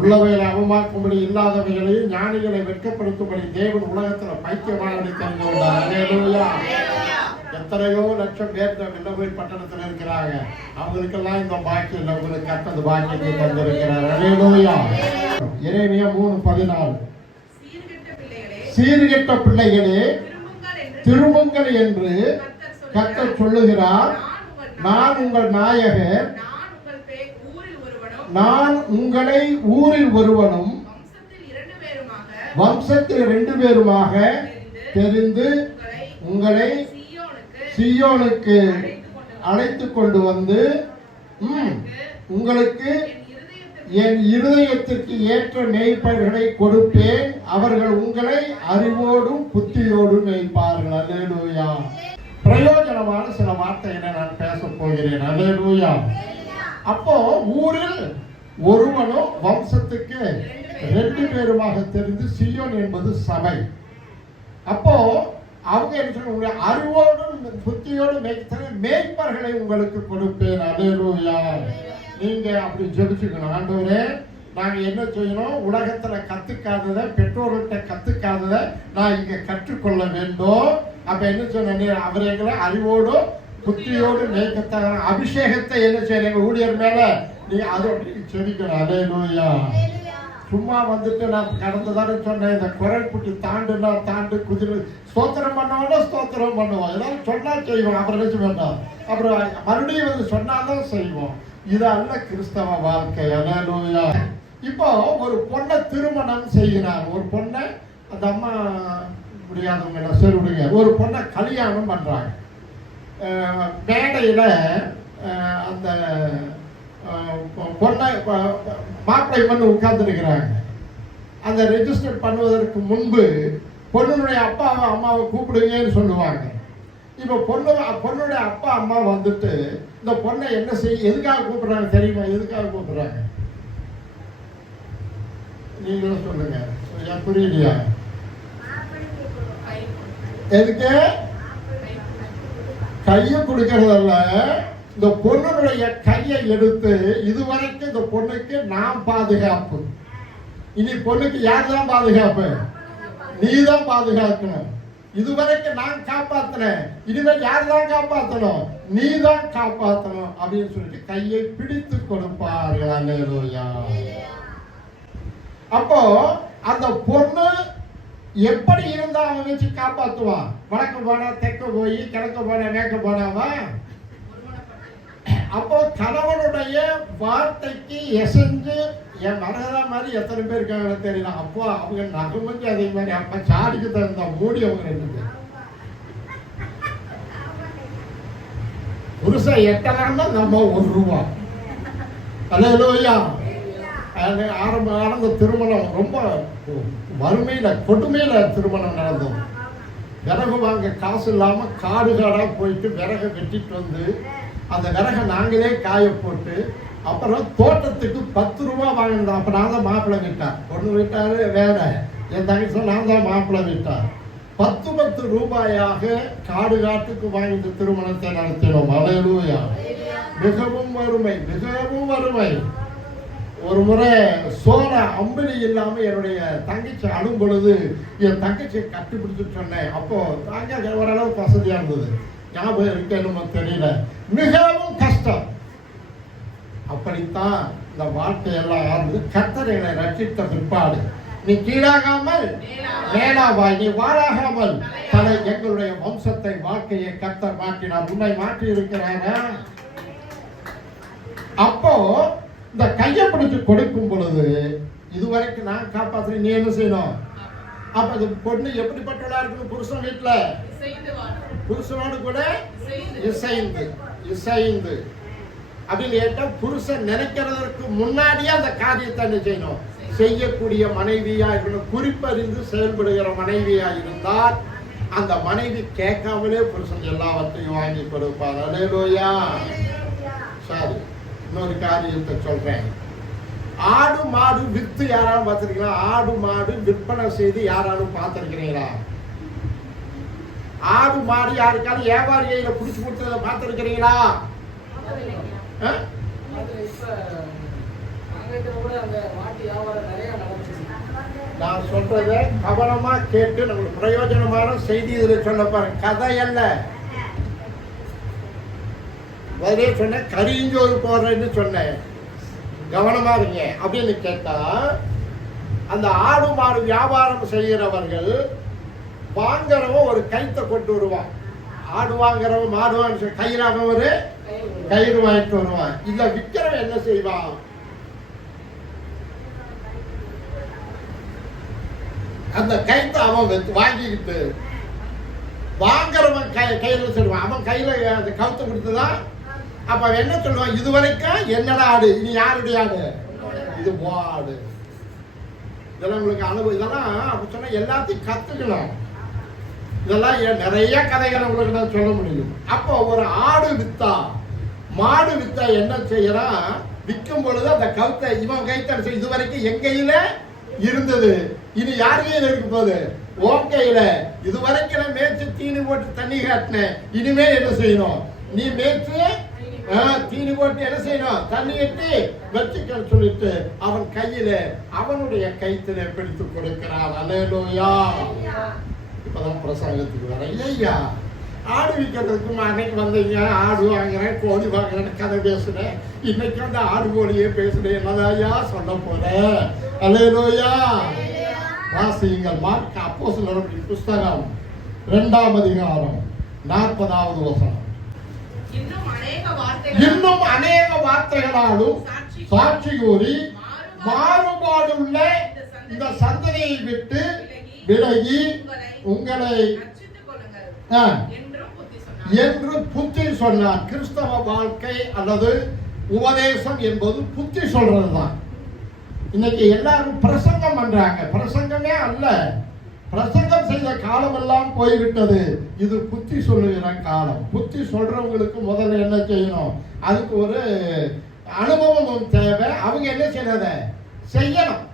உள்ளவைகளை அவமாக்கும்படி இல்லாதவைகளையும் ஞானிகளை வெட்கப்படுத்தும்படி தேவன் உலகத்துல பைத்தியமானதை தெரிந்து கொண்டார். அல்லேலூயா. எத்தனையோ லட்சம் பேர் விண்ணப்ப பட்டணத்தில் இருக்கிறாங்க. அவங்களுக்கெல்லாம் இந்த பாக்கியம் இல்லை, உங்களுக்கு கட்டது பாக்கியத்தை தந்திருக்கிறார். அல்லேலூயா. எரேமியா 3:14 சீர்கெட்ட பிள்ளைகளே திரும்புங்கள் என்று கர்த்தர் சொல்லுகிறார். நான் உங்கள் நாயகர், நான் உங்களை ஊரில் ஒருவனும் வம்சத்தில் 2 பேருமாக தெரிந்து உங்களை சீயோனுக்கு அழைத்து கொண்டு வந்து உங்களுக்கு என் இருதயத்திற்கு ஏற்ற மேய்ப்பர்களை கொடுப்பேன். அவர்கள் உங்களை அறிவோடும் புத்தியோடும் மேய்ப்பார்கள். அல்லேலூயா. பிரயோஜனமான சில வார்த்தைகளை நான் பேச போகிறேன். அல்லேலூயா. அப்போ ஊரில் ஒருவனும் வம்சத்துக்கு 2 பேருமாக தெரிந்து சீயோன் என்பது சபை. அப்போ அவங்க என்ன அறிவோடும் புத்தியோடும் மேய்ப்பர்களை உங்களுக்கு கொடுப்பேன். அல்லேலூயா. நீங்க அப்படி ஜெபிச்சுக்கணும். ஆண்டவரே, நாங்க என்ன செய்யணும்? உலகத்துல கத்துக்காததை, பெற்றோர்கிட்ட கத்துக்காததை நான் இங்க கற்றுக்கொள்ள வேண்டும். அப்ப என்ன சொன்ன, அவர் எங்களை அறிவோடும் புத்தியோடு மேய்க்கத்தான அபிஷேகத்தை என்ன செய்யணும் ஊழியர் மேல நீ அது செபிக்கணும். அல்லேலூயா. சும்மா வந்துட்டு நான் கடந்த தானே சொன்னேன், இந்த குரல் புட்டி தாண்டுனா தாண்டு குதிரை ஸ்தோத்திரம் பண்ணோம்னா ஸ்தோத்திரம் பண்ணுவோம். ஏதாவது சொன்னா செய்வோம். அப்புறம் நினைச்சு வேண்டாம், அப்புறம் மறுபடியும் வந்து சொன்னாதான் செய்வோம். இது அல்ல கிறிஸ்தவ வாழ்க்கை. அல்லேலூயா. இப்போ ஒரு பொண்ணை திருமணம் செய்கிறார். ஒரு பொண்ணை அந்த அம்மா முடியாதவங்க சரி விடுங்க, ஒரு பொண்ணை கல்யாணம் பண்றாங்க. மேடையில அந்த பொண்ணை மாப்பிள்ளை வந்து உட்கார்ந்து இருக்கிறாங்க. அந்த ரெஜிஸ்டர் பண்ணுவதற்கு முன்பு பொண்ணுடைய அப்பா அம்மாவை கூப்பிடுங்கன்னு சொல்லுவாங்க. இப்போ பொண்ணுடைய அப்பா அம்மா வந்துட்டு இந்த பொண்ணை என்ன செய்ய எதுக்காக கூப்பிடுறாங்க தெரியுமா? எதுக்காக கூப்பிடுறாங்க நீங்களும் சொல்லுங்க. புரியலையா? எதுக்கு? கையை கொடுக்கறதல்ல, இந்த பொண்ணுடைய கையை எடுத்து இதுவரைக்கும் இந்த பொண்ணுக்கு நான் பாதுகாப்பு. இனி பொண்ணுக்கு யார் தான் பாதுகாப்பு? நீ தான் பாதுகாக்கணும். இதுவரைக்கும் நான் காப்பாத்தினேன், இனிமேல் யார் தான் காப்பாற்றணும்? நீ தான் காப்பாற்றணும் அப்படின்னு சொல்லிட்டு கையை பிடித்து கொடுப்பார்கள். அல்லேலூயா. அப்போ அந்த பொண்ணு எப்படி இருந்தா அவன் வச்சு காப்பாற்றுவான்? வடக்கு போனா தெற்கு போய் கிழக்கு போனா மேற்கு போனாவா? அப்போ கணவனுடைய வார்த்தைக்கு எசைஞ்சு என் மனதா மாதிரி எத்தனை பேர் இருக்காங்க தெரியல. அப்போ அவங்க நகமஞ்சு அதே மாதிரி அப்ப சாடிக்கு தகுந்த மூடி அவங்க 2 பேர். புருஷன் எட்டலாம்னா நம்ம ₹1. அல்லேலூயா. ஆரம்ப திருமணம் ரொம்ப வறுமையில கொடுமையில திருமணம் நடந்தது. விறகு வாங்க காசு இல்லாம காடு காடா போயிட்டு விறகு வெட்டிட்டு வந்து அந்த விறகை நாங்களே காய போட்டு அப்புறம் தோட்டத்துக்கு ₹10 வாங்கினோம். அப்ப நான் தான் மாப்பிள்ளை விட்டார். பொண்ணு விட்டாரு வேற, என் தங்கச்சி நான் தான் மாப்பிள்ளை விட்டார். 10 ரூபாயாக காடு காட்டுக்கு வாங்கிட்டு திருமணத்தை நடத்தினோம். அல்லேலூயா. மிகவும் வறுமை, மிகவும் வறுமை. ஒரு முறை சோழ அம்பளி இல்லாம என்னுடைய தங்கச்சி அழும் பொழுது என் தங்கச்சியை கட்டிப்பிடிச்சு சொன்னேன். அப்போ தாங்க ஓரளவுக்கு வசதியா இருந்தது. ஞாபகம் இருக்கு என்னமோ தெரியல. மிகவும் கஷ்டம். அப்படித்தான் இந்த வாழ்க்கையெல்லாம் ஆரம்பிது. கர்த்தரை ரட்சித்த பிற்பாடு நீ கீழாகாமல் மேலாவாய், நீ வாழாகாமல் தலை. எங்களுடைய வம்சத்தை வாழ்க்கையை கர்த்தர் மாற்றினார். உன்னை மாற்றி இருக்கிறாரா? அப்போ இந்த கையை பிடிச்சு கொடுக்கும் பொழுது இதுவரைக்கும் நான் காப்பாற்றுறேன், நீ என்ன செய்யணும்? அப்ப இந்த பொண்ணு எப்படிப்பட்டவளா இருக்கணும்? புருஷன் வீட்டுல புருஷனோடு கூட இசைந்து அப்படின்னு கேட்டா புருஷன் நினைக்கிறதற்கு முன்னாடியே அந்த காரியத்தை என்ன செய்யணும்? செய்யக்கூடிய மனைவியா இருக்கணும். குறிப்பறிந்து செயல்படுகிற மனைவியா இருந்தால் அந்த மனைவி கேட்காமலே புருஷன் எல்லாவற்றையும் வாங்கி கொடுப்பார். அல்லேலூயா. சரி, இன்னொரு காரியத்தை சொல்றேன். ஆடு மாடு வித்து யாராலும் பார்த்திருக்கீங்களா? ஆடு மாடு விற்பனை செய்து யாராலும் பார்த்திருக்கிறீங்களா? ஆடு மாடு யாருக்காவது வியாபாரி கையில புடிச்சு கொடுத்தத பார்த்திருக்கிறீங்களா? நான் சொல்றத கவனமா கேட்டு நம்மளுக்கு பிரயோஜனமான செய்தி இதில் சொல்ல பாருங்க. கதை அல்ல. முதலே சொன்ன கரிஞ்சோறு போடுறேன்னு சொன்னேன், கவனமா இருங்க அப்படின்னு கேட்டா, அந்த ஆடு மாடு வியாபாரம் செய்கிறவர்கள் வாங்குறவன் ஒரு கைத்தை கொண்டு வருவான். ஆடு வாங்குறவன் மாடு வாங்க கையில் அவன் ஒரு கயிறு வாங்கிட்டு வருவான். இல்ல விற்கிறவன் என்ன செய்வான்? அந்த கைத்தை அவன் வாங்கிக்கிட்டு வாங்குறவன் கையில சொல்லுவான். அவன் கையில அந்த கவுத்தை கொடுத்துதான். அப்ப என்ன சொல்லுவான்? இது வரைக்கும் என்னடா ஆடு, இனி யாருடைய ஆடு? இது ஆடு. இதெல்லாம் உங்களுக்கு அனுபவம். இதெல்லாம் அப்படி சொன்னா எல்லாத்தையும் கத்துக்கணும். இதெல்லாம் நிறைய கதைகளை உங்களுக்கு நான் சொல்ல முடியும். அப்போ ஒரு ஆடு வித்தா மாடு வித்தா என்ன செய்யறான்? விற்கும் பொழுது அந்த கவுத்தை இவன் கைத்தடிச்சு இது வரைக்கும் என் கையில இருந்தது, இனி யார் கையில இருக்க போகுது? உன் கையில. இது வரைக்கும் நான் மேய்ச்சி தீனி போட்டு தண்ணி காட்டினேன், இனிமே என்ன செய்யணும்? நீ மேய்ச்சி தீனி போட்டு என்ன செய்யணும்? தண்ணி கட்டி வச்சுக்க சொல்லிட்டு அவன் கையில அவனுடைய கைத்தில பிடித்து கொடுக்கிறான். அல்லேலூயா. இப்பதான் பிரசங்கத்துக்கு வர. ஐயா, ஆடு விற்கிறதுக்கு அன்னைக்கு வந்தீங்க, ஆடு வாங்குறேன் கோழி வாங்குறேன்னு கதை பேசுனேன். இன்னைக்கு வந்து ஆடு கோழியே பேசுறேன். என்னதாயா சொல்ல போறேன்? அல்லேலூயா. வாசியுங்கள். மார்க் அப்போஸ்தலர் புஸ்தகம் 2ஆம் அதிகாரம் 40வது வசனம். இன்னும் அநேக வார்த்தைகளாலும் சாட்சி கூறி மாறுபாடுள்ள இந்த சந்ததியை விட்டு விலகி உங்களை என்று புத்தி சொன்னார். கிறிஸ்தவ வாழ்க்கை அல்லது உபதேசம் என்பது புத்தி சொல்றதுதான். இன்னைக்கு எல்லாரும் பிரசங்கம் பண்றாங்க. பிரசங்கமே அல்ல, பிரசங்கம் செய்த காலம் எல்லாம் போய்விட்டது. இது புத்தி சொல்லுகிற காலம். புத்தி சொல்றவங்களுக்கு முதல்ல என்ன செய்யணும்? அதுக்கு ஒரு அனுபவம் தேவை. அவங்க என்ன செய்யறத செய்யணும்.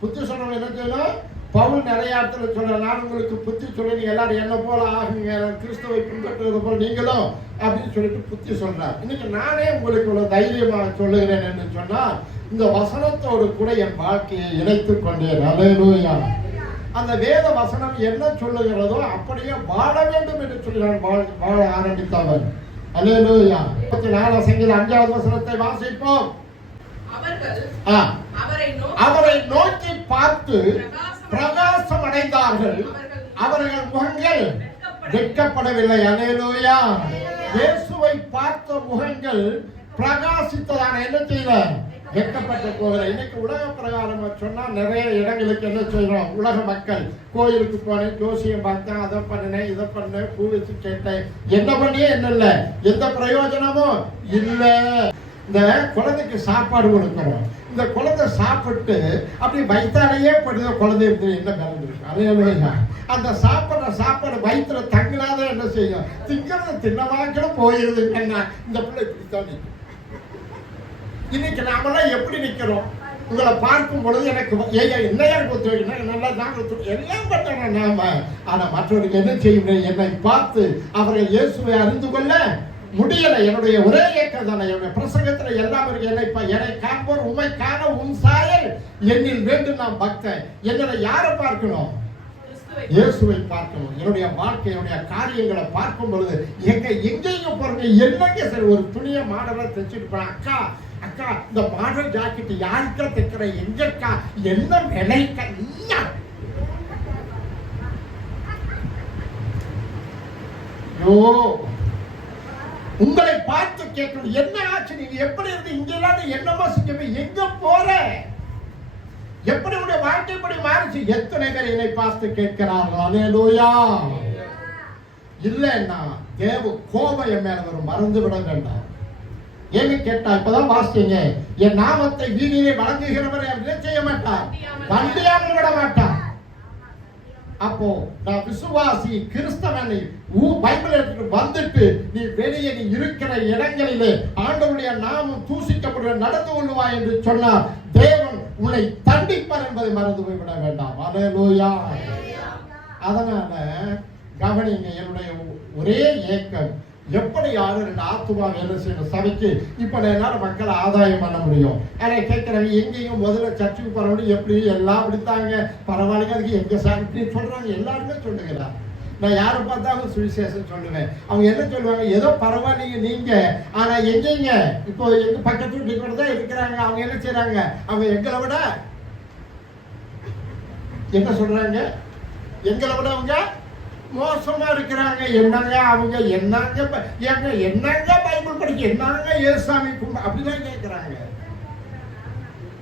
புத்தி சொல்றவங்க என்ன செய்யணும்? பவுல் நிறைய இடத்துல சொல்ற, நான் உங்களுக்கு புத்தி சொல்ல, நீங்க எல்லாரும் என்ன போல ஆகுங்க, கிறிஸ்துவை பின்பற்றுவது போல நீங்களும் அப்படின்னு சொல்லிட்டு புத்தி சொல்றார். இன்னைக்கு நானே உங்களுக்கு இவ்வளவு தைரியமாக சொல்லுகிறேன் என்று சொன்னா, இந்த வசனத்தோடு கூட என் வாழ்க்கையை இணைத்துக் கொண்டேன். அல்லேலூயா. அந்த வேத வசனம் என்ன சொல்லுகிறதோ அப்படியே வாழ வேண்டும் என்று சொல்லி நான் வாழ ஆரம்பித்தவன். அல்லேலூயா. 34 சங்கீதம் 5வது வசனத்தை வாசிப்போம். அவரை நோக்கி பார்த்து பிரகாசம் அடைந்தார்கள், அவர்கள் முகங்கள் வெட்கப்படவில்லை. அல்லேலூயா. இயேசுவை பார்த்த முகங்கள் பிரகாசித்ததான என்ன செய்யல? வெட்கப்பட்ட போகிற. இன்னைக்கு உலக பிரகாரம் சொன்னா நிறைய இடங்களுக்கு என்ன செய்யறோம்? உலக மக்கள் கோயிலுக்கு போனேன், ஜோசியம் பார்த்தேன், அதை பண்ணினேன், இதை பண்ணேன், பூ வச்சு கேட்டேன், என்ன பண்ணியே என்ன இல்லை, எந்த பிரயோஜனமும் இல்லை. இந்த குழந்தைக்கு சாப்பாடு கொடுக்கிறோம். இந்த குழந்தை சாப்பிட்டு அப்படி வயிற்றாலேயே படுத குழந்தை என்ன பிறந்திருக்கு. அலையலையா. அந்த சாப்பாடு வயிற்றுல தங்கலாத என்ன செய்யும்? திங்கிறது தின்னவாக்கிலும் போயிருது. என்ன இந்த பிள்ளை இப்படித்தான் நிற்கும். இன்னைக்கு நாமெல்லாம் எப்படி நிற்கிறோம்? உங்களை பார்க்கும் பொழுது எனக்கு என்னையா கொடுத்து வைக்கணும், நல்லா தான் கொடுத்து எல்லாம் பண்றோம் நாம. ஆனா மற்றவர்கள் என்ன செய்யணும்? என்னை பார்த்து அவர்கள் இயேசுவை அறிந்து கொள்ள முடியல. என்னுடைய ஒரே ஏக்கம் தானே, என்னுடைய பிரசங்கத்துல எல்லாம் இருக்கு. என்னை காண்போர் உண்மை காண உன் சாயல் என்னில் வேண்டும். நான் பக்தன். என்னை யாரை பார்க்கணும்? இயேசுவை பார்க்கணும். என்னுடைய வாழ்க்கை, என்னுடைய காரியங்களை பார்க்கும் பொழுது எங்கெங்க போறீங்க? என்னங்க சரி ஒரு துணியை மாடலா தைச்சிட்டு போறேன். அக்கா அக்கா இந்த மாடல் ஜாக்கெட் யாருக்கா தைக்கிற? எங்கக்கா? என்ன விலைக்கா? உங்களை பார்த்து கேட்கணும், என்ன ஆச்சு? நீங்க எப்படி இருந்து இங்கெல்லாம் என்னமா செஞ்சு எங்க போற? எப்படி உடைய வாழ்க்கை படி மாறிச்சு? எத்தனை பேர் என்னை பார்த்து கேட்கிறார்கள். அல்லேலூயா. இல்லைன்னா தேவ கோபம் என் மேல வரும். மறந்து விட வேண்டாம். ஏன்னு கேட்டா, இப்பதான் வாசிங்க, என் நாமத்தை வீதியிலே வழங்குகிறவர் என்ன செய்ய மாட்டார்? வண்டியாமல் விட மாட்டார். அப்போ நான் விசுவாசி கிறிஸ்தவனை பைபிள் எடுத்து வந்துட்டு நீ வெளியே நீ இருக்கிற இடங்களிலே ஆண்டவருடைய நாமம் தூசிக்கப்படுற நடந்து கொள்ளுவா என்று சொன்னார். தேவன் உன்னை தண்டிப்பார் என்பதை மறந்து போய்விட வேண்டாம். அல்லேலூயா. அதனால கவனிங்க, என்னுடைய ஒரே ஏக்கம் எப்படி யாரும் 2 ஆத்துமா வேலை செய்யணும் சபைக்கு? இப்ப என்னால மக்களை ஆதாயம் பண்ண முடியும். ஆனா கேட்கிறாங்க, எங்கேயும் முதல்ல சர்ச்சுக்கு போறவங்க எப்படி எல்லாம் அப்படித்தாங்க, பரவாயில்லைங்க, அதுக்கு எங்க சாமி சொல்றாங்க, எல்லாருமே சொல்லுங்களா. நான் யாரை பார்த்தாலும் சுவிசேஷம் சொல்லுவேன். அவங்க என்ன சொல்லுவாங்க, ஏதோ பரவாயில்லைங்க நீங்க, ஆனா எங்கேங்க இப்போ எங்க பக்கத்து வீட்டுக்கு தான் இருக்கிறாங்க. அவங்க என்ன செய்யறாங்க, அவங்க எங்களை விட என்ன சொல்றாங்க, எங்களை விட அவங்க மோசமா இருக்கிறாங்க. என்னங்க அவங்க, என்னங்க பைபிள் படிக்க, என்னங்க ஏசாமி அப்படிதான் கேட்கிறாங்க,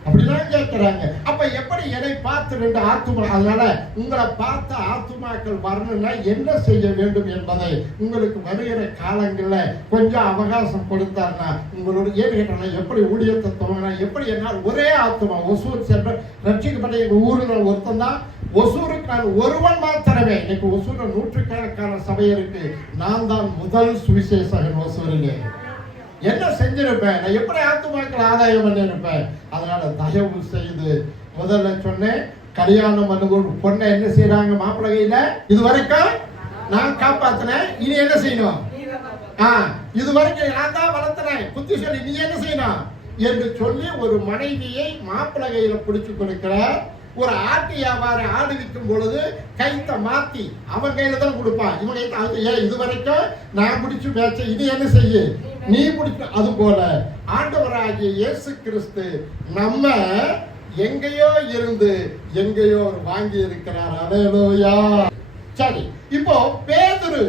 அப்படிதான் கேட்கிறாங்க. அப்ப எப்படி என்னை பார்த்து 2 ஆத்துமா, அதனால உங்களை பார்த்த ஆத்துமாக்கள் வரணும்னா என்ன செய்ய வேண்டும் என்பதை உங்களுக்கு வருகிற காலங்கள்ல கொஞ்சம் அவகாசம் கொடுத்தாருன்னா உங்களோட ஏன் கேட்டாங்க, எப்படி ஊழியத்தை துவங்கினா, எப்படி என்ன ஒரே ஆத்துமா ஒசூர் சென்ற ரட்சிக்கப்பட்ட எங்க ஊரில் ஒருத்தன் தான். ஒசூருக்கு நான் ஒருவன் மாத்திரமே. இன்னைக்கு ஒசூர்ல 100கணக்கான சபை இருக்கு. நான் தான் முதல் சுவிசேஷகன் ஒசூரிலே. என்ன செஞ்சிருப்பேன் நான், எப்படி ஆத்துமாக்கள் ஆதாயம் பண்ணிருப்பேன். அதனால தயவு செய்து முதல்ல சொன்னேன், கல்யாணம் பண்ணுவோம் பொண்ணை என்ன செய்யறாங்க மாப்பிள்ளை கையில, இது வரைக்கும் நான் காப்பாத்தினேன், இனி என்ன செய்யணும், இது வரைக்கும் நான் தான் வளர்த்தினேன், புத்தி சொல்லி நீ என்ன செய்யணும் என்று சொல்லி ஒரு மனைவியை மாப்பிள்ளை கையில பிடிச்சு கொடுக்கிறார். ஒரு ஆட்டு வியாபாரி ஆடு விற்கும் பொழுது கைத்த மாத்தி அவன் கையில தான் கொடுப்பான். இவங்க இது வரைக்கும் நான் பிடிச்சு பேச்ச, இது என்ன செய்ய நீ பிடிச்ச. அது போல ஆண்டவராகிய இயேசு கிறிஸ்து நம்ம எங்கேயோ இருந்து எங்கேயோ வாங்கி இருக்கிறார். அல்லேலூயா. சரி, இப்போ பேதுரு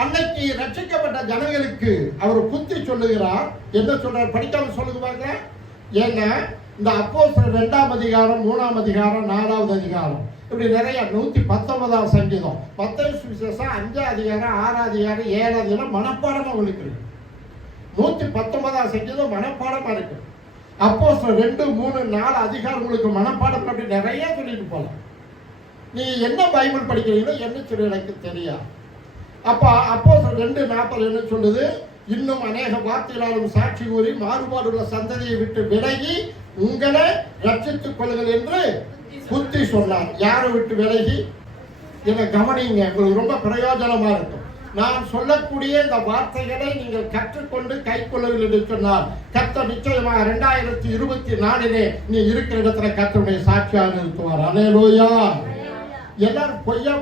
அன்னைக்கு ரட்சிக்கப்பட்ட ஜனங்களுக்கு அவர் புத்தி சொல்லுகிறார். என்ன சொல்றார், படிக்காம சொல்லுங்க பாருங்க. ஏன்னா இந்த அப்போஸ்தலர் 2ஆம் அதிகாரம் 3ஆம் அதிகாரம் 4வது அதிகாரம் இப்படி நிறைய 119ஆம் சங்கீதம், மத்தேயு சுவிசேஷம் 5ஆம் அதிகாரம் 6ஆம் அதிகாரம் 7ஆம் அதிகாரம் மனப்பாடமா உங்களுக்கு இருக்கு. 119ஆம் சங்கீதம் மனப்பாடமா இருக்கு. அப்போஸ்தலர் 2, 3, 4 அதிகாரங்களுக்கு மனப்பாடம் அப்படி நிறைய சொல்லிட்டு போலாம். நீ என்ன பைபிள் படிக்கிறீங்களோ என்ன சொல்லி எனக்கு தெரியாது. அப்ப அப்போஸ்தலர் 2:40 என்ன சொல்லுது, இன்னும் அநேக வார்த்தைகளாலும் சாட்சி கூறி மாறுபாடுள்ள சந்ததியை விட்டு விலகி உங்களை ரட்சித்துக் கொள்ளுங்கள் என்று புத்தி சொன்னார். யாரை விட்டு விலகி? என்னை கவனிங்க, உங்களுக்கு ரொம்ப பிரயோஜனமா இருக்கும். நான் சொல்லக்கூடிய இந்த வார்த்தைகளை நீங்கள் கற்றுக்கொண்டு கை கொள்ளவில்லை என்று சொன்னால் கர்த்தர் நிச்சயமாக 2024 நீ இருக்கிற இடத்துல கர்த்தருடைய சாட்சியாக நிறுத்துவார். அல்லேலூயா. எல்லாரும் பொய்யா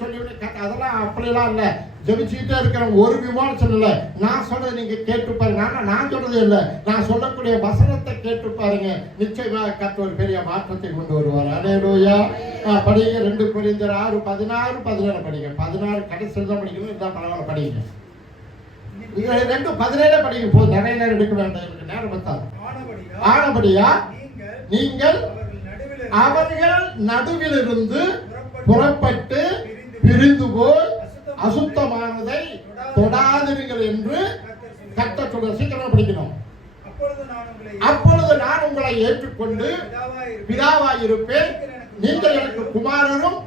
சொல்லி அதெல்லாம் அப்படிலாம் இல்ல. ஜெபிச்சுக்கிட்டே இருக்கிற ஒரு விமோசனம் இல்லை. நான் சொல்றது நீங்க கேட்டு பாருங்க. நான் சொல்றது இல்லை, நான் சொல்லக்கூடிய வசனத்தை கேட்டு பாருங்க. நிச்சயமாக கர்த்தர் ஒரு பெரிய மாற்றத்தை கொண்டு வருவார். அல்லேலூயா. படிங்க 2 கொரிந்தியர் 6, 16, 17 படிங்க. 16 கடைசியில் தான் படிக்கணும், இதுதான் பரவாயில்ல படிங்க. 2:17 படிங்க. போது நிறைய நேரம் எடுக்க வேண்டாம், நேரம் பத்தாது. ஆனபடியா நீங்கள் அவர்கள் நடுவில் இருந்து புறப்பட்டு பிரிந்து போய் அசுத்தமானதை தொடாதிருங்கள் என்று கர்த்தர் சொல்ற. சீக்கிரம் படிக்கணும். அப்பொழுது நான் உங்களை ஏற்றுக்கொண்டு பிதாவாய் இருப்பேன், நீங்கள் எனக்கு குமாரரும்.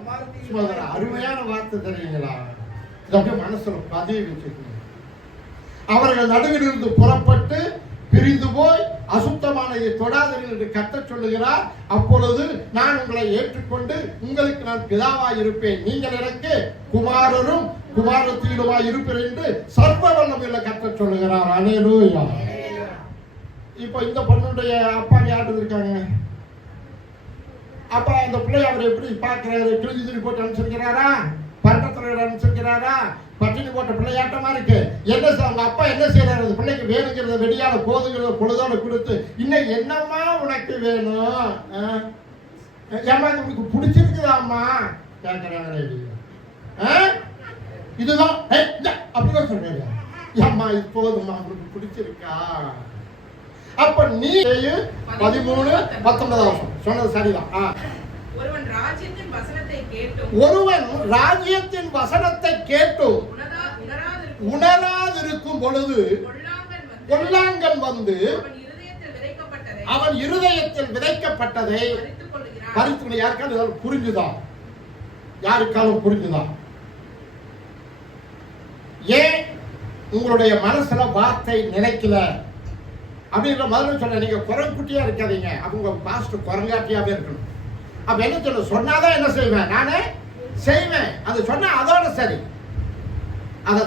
அருமையான வார்த்தை தெரியுங்களா? இதை மனசுல பதிவு வச்சுக்கணும். அவர்கள் நடுவில் இருந்து புறப்பட்டு பிரிந்து போய் அசுத்தமானதை தொடாதீர்கள் என்று கர்த்தர் சொல்லுகிறார். அப்பொழுது நான் உங்களை ஏற்றுக்கொண்டு உங்களுக்கு நான் பிதாவாய் இருப்பேன், நீங்கள் எனக்கு குமாரரும் குமாரத்திலுமாய் இருப்பேன் என்று சர்வ வல்லமையுள்ள கர்த்தர் சொல்லுகிறார். அல்லேலூயா. இப்போ இந்த பொண்ணுடைய அப்பா யாரு இருக்காங்க? அப்பா அந்த பிள்ளை அவர் எப்படி பார்க்கிறாரு? கிழிஞ்சு போட்டு அனுப்பிச்சிருக்கிறாரா? பரட்டத்துல அனுப்பிச்சிருக்கிறாரா? பட்டினி போட்ட பிள்ளையாட்டமா இருக்கு. என்ன அவங்க அப்பா என்ன செய்யறாரு? அந்த பிள்ளைக்கு வேணுங்கிறத வெடியால போதுங்கிறத பொழுதோட கொடுத்து இன்னும் என்னம்மா உனக்கு வேணும், ஏமா உனக்கு பிடிச்சிருக்குதாம்மா கேட்கிறாங்க. இதுதான் அப்படிதான் சொல்றீங்க. ஏம்மா இப்போதுமா உங்களுக்கு பிடிச்சிருக்கா? அப்ப நீ 13:19 சொன்னது சரிதான். ஒருவன் ராஜ்யத்தின் வசனத்தை கேட்டு உணராதிருக்கும் பொழுது பொல்லாங்கன் வந்து அவன் இருதயத்தில் விதைக்கப்பட்டதை பறித்து. யாருக்காலும் புரிஞ்சுதான்? யாருக்காலும் புரிஞ்சுதான்? ஏன் உங்களுடைய மனசுல வார்த்தை நிலைக்கல அப்படின்ற முதல்ல சொன்ன. நீங்க குரங்குட்டியா இருக்காதீங்க, அவங்க பாஸ்ட் குரங்காட்டியாவே இருக்கணும். அப்ப என்ன சொல்ல சொன்னாதான் என்ன செய்வேன்? நானே செய்வேன். அது சொன்னா அதோட சரி. அதை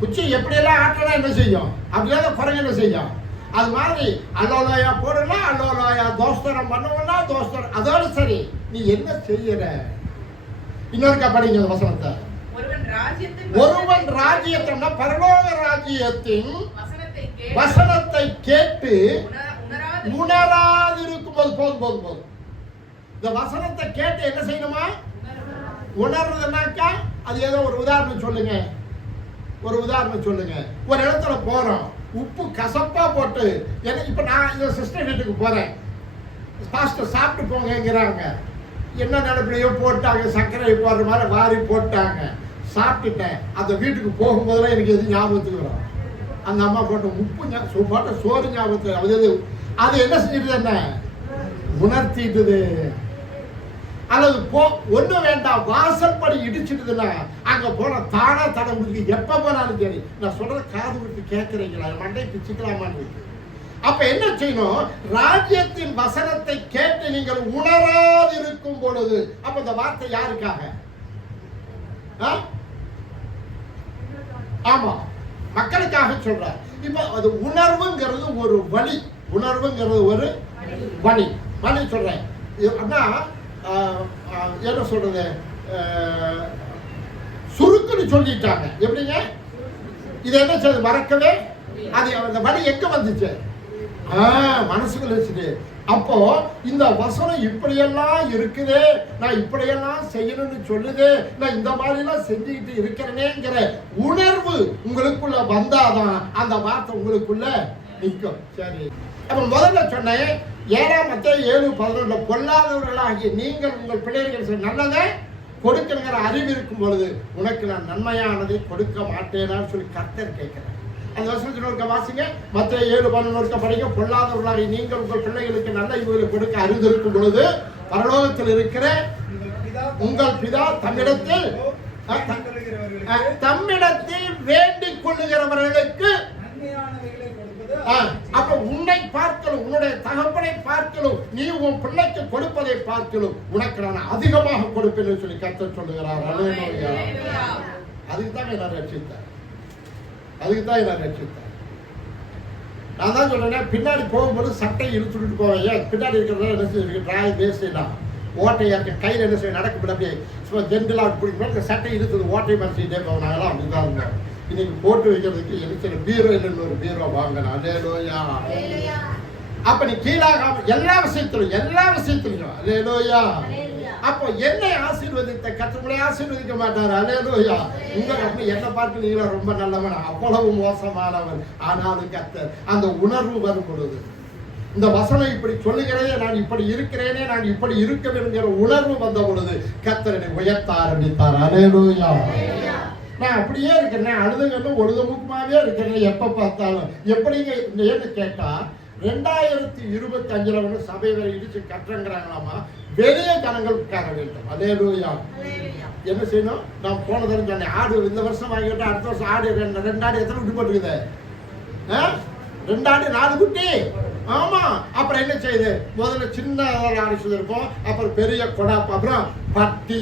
குச்சி எப்படியெல்லாம் ஆட்டலாம் என்ன செய்யும், அப்படியே குரங்கு என்ன செய்யும். அது மாதிரி அல்லோலாயா போடலாம், அல்லோலாயா தோஸ்தரம் பண்ணுவோம்னா தோஸ்தரம், அதோட சரி. நீ என்ன செய்யற? இன்னொருக்கா படிங்க அந்த வசனத்தை. ஒருவன் ராஜ்யத்தை பரலோக ராஜ்யத்தின் வசனத்தை கேட்டு உணராதிருக்கும் போது போதும் போதும் போதும். இந்த வசனத்தை கேட்டு என்ன செய்யணுமா? உணர்றதுனாக்கா அது ஏதோ ஒரு உதாரணம் சொல்லுங்க, ஒரு உதாரணம் சொல்லுங்க. ஒரு இடத்துல போறோம், உப்பு கசப்பா போட்டு, இப்ப நான் இந்த சிஸ்டர் வீட்டுக்கு போறேன், பாஸ்டர் சாப்பிட்டு போங்கிறாங்க. என்ன நினைப்பிலையோ போட்டாங்க, சர்க்கரை போடுற மாதிரி வாரி போட்டாங்க, சாப்பிட்டுட்டேன். அந்த வீட்டுக்கு போகும்போதெல்லாம் எனக்கு எது ஞாபகத்துக்கு வரும்? அந்த அம்மா போட்ட உப்பு போட்ட சோறு ஞாபகத்துக்கு. அது என்ன செஞ்சிட்டு, என்ன உணர்த்திட்டுது. அல்லது ஒண்ணு வேண்டாம், வாசற்படி இடிச்சிட்டுதுன்னா அங்க போன தானா தடை முடிஞ்சு எப்ப போனாலும் சரி. நான் சொல்ற காது விட்டு கேட்கிறீங்களா, மண்டை பிச்சுக்கலாமான்னு இருக்கு. அப்ப என்ன செய்யணும்? ராஜ்யத்தின் வசனத்தை கேட்டு நீங்கள் உணராதிருக்கும் பொழுது, அப்ப இந்த வார்த்தை யாருக்காக? ஆமா, மக்களுக்காக சொல்ற. இப்ப அது உணர்வுங்கிறது ஒரு வழி, உணர்வுங்கிறது ஒரு வழி வழி சொல்றேன். அப்படின்னா என்ன சொல்றது, சுருக்குன்னு சொல்லிட்டாங்க. எப்படிங்க? இது என்ன செய்யுது? மறக்கவே. அது அந்த வழி எங்க வந்துச்சு? மனசுக்குள்ள வச்சுட்டு. அப்போ இந்த வசனம் இப்படியெல்லாம் இருக்குதே, நான் இப்படியெல்லாம் செய்யணும்னு சொல்லுது, நான் இந்த மாதிரி எல்லாம் செஞ்சுக்கிட்டு இருக்கிறேனேங்கிற உணர்வு உங்களுக்குள்ள வந்தாதான் அந்த வார்த்தை உங்களுக்குள்ள நிற்கும். சரி, அப்ப முதல்ல சொன்னேன் 7:7-11 பொல்லாதவர்களாகிய நீங்கள் உங்கள் பிள்ளைகள் நல்லதை கொடுக்கிற அறிவு இருக்கும் பொழுது உனக்கு நான் நன்மையானதை கொடுக்க மாட்டேனான்னு சொல்லி கர்த்தர் கேட்கிறேன். அந்த வசனத்தின் வாசிங்க. மத்தேயு 7:11 படிங்க. பொல்லாதவர்களாகிய நீங்கள் உங்கள் பிள்ளைகளுக்கு நல்ல ஈவுகளை கொடுக்க அறிந்து இருக்கும் பொழுது பரலோகத்தில் இருக்கிற உங்கள் பிதா தம்மிடத்தில் வேண்டிக் கொள்ளுகிறவர்களுக்கு, அப்ப உன்னை பார்க்கலும் உன்னுடைய தகப்பனை பார்க்கலும் நீ உன் பிள்ளைக்கு கொடுப்பதை பார்க்கலும் உனக்கு நான் அதிகமாக கொடுப்பேன்னு சொல்லி கர்த்தர் சொல்லுகிறார். அதுக்கு தான் நான் ரட்சித்தேன், அதுக்கு தான் நான் ரட்சித்தேன். நான் தான் சொல்றேன், பின்னாடி போகும்போது சட்டை இழுத்துட்டு போவேன். பின்னாடி இருக்கிறதா என்ன செய்ய டிராய் பேசலாம், ஓட்டையாக்க கையில் என்ன செய்ய நடக்க அப்படியே சும்மா ஜென்டலாக பிடிக்கும். சட்டை இழுத்துது ஓட்டை மறைச்சிட்டே போவோம். நாங்களாம் அப்படிதான் இருந்தோம். இன்னைக்கு போட்டு வைக்கிறதுக்கு எனக்கு பீரோ இல்லைன்னு ஒரு பீரோ வாங்கினா. அல்லேலூயா. அப்ப நீ கீழாகாம எல்லா விஷயத்திலையும் அல்லேலூயா. அப்போ என்னை ஆசீர்வதித்த கர்த்தரை ஆசீர்வதிக்க மாட்டார். அல்லேலூயா. உங்க என்ன பார்த்து நீங்க ரொம்ப நல்லவன், அவ்வளவு மோசமானவன். ஆனாலும் கர்த்தர் அந்த உணர்வு வரும் பொழுது, இந்த வசனம் இப்படி சொல்லுகிறதே, நான் இப்படி இருக்கிறேனே, நான் இப்படி இருக்க வேண்டிய உணர்வு வந்த பொழுது கர்த்தரை உயர்த்த ஆரம்பித்தார். அல்லேலூயா. நான் அப்படியே இருக்கிறேன், அழுதுகன்னு ஒழுதுமுகமாவே இருக்கிறேன் எப்ப பார்த்தாலும். எப்படிங்க ஏன்னு கேட்டா 2025 சபைகளை இடிச்சு கட்டுறங்கிறாங்களாமா. வெளியே ஜனங்கள் உட்கார வேண்டும். அல்லேலூயா. என்ன செய்யணும்? நான் போன தடவை சொன்னேன், ஆடு இந்த வருஷம் வாங்கிட்டு அடுத்த வருஷம் ஆடு 2 ஆடு எத்தனை குட்டி போட்டுக்குது? 2 ஆடு 4 குட்டி. ஆமா. அப்புறம் என்ன செய்யுது? முதல்ல சின்ன ஆடு இருக்கும், அப்புறம் பெரிய கொடாப்பு, அப்புறம் பட்டி.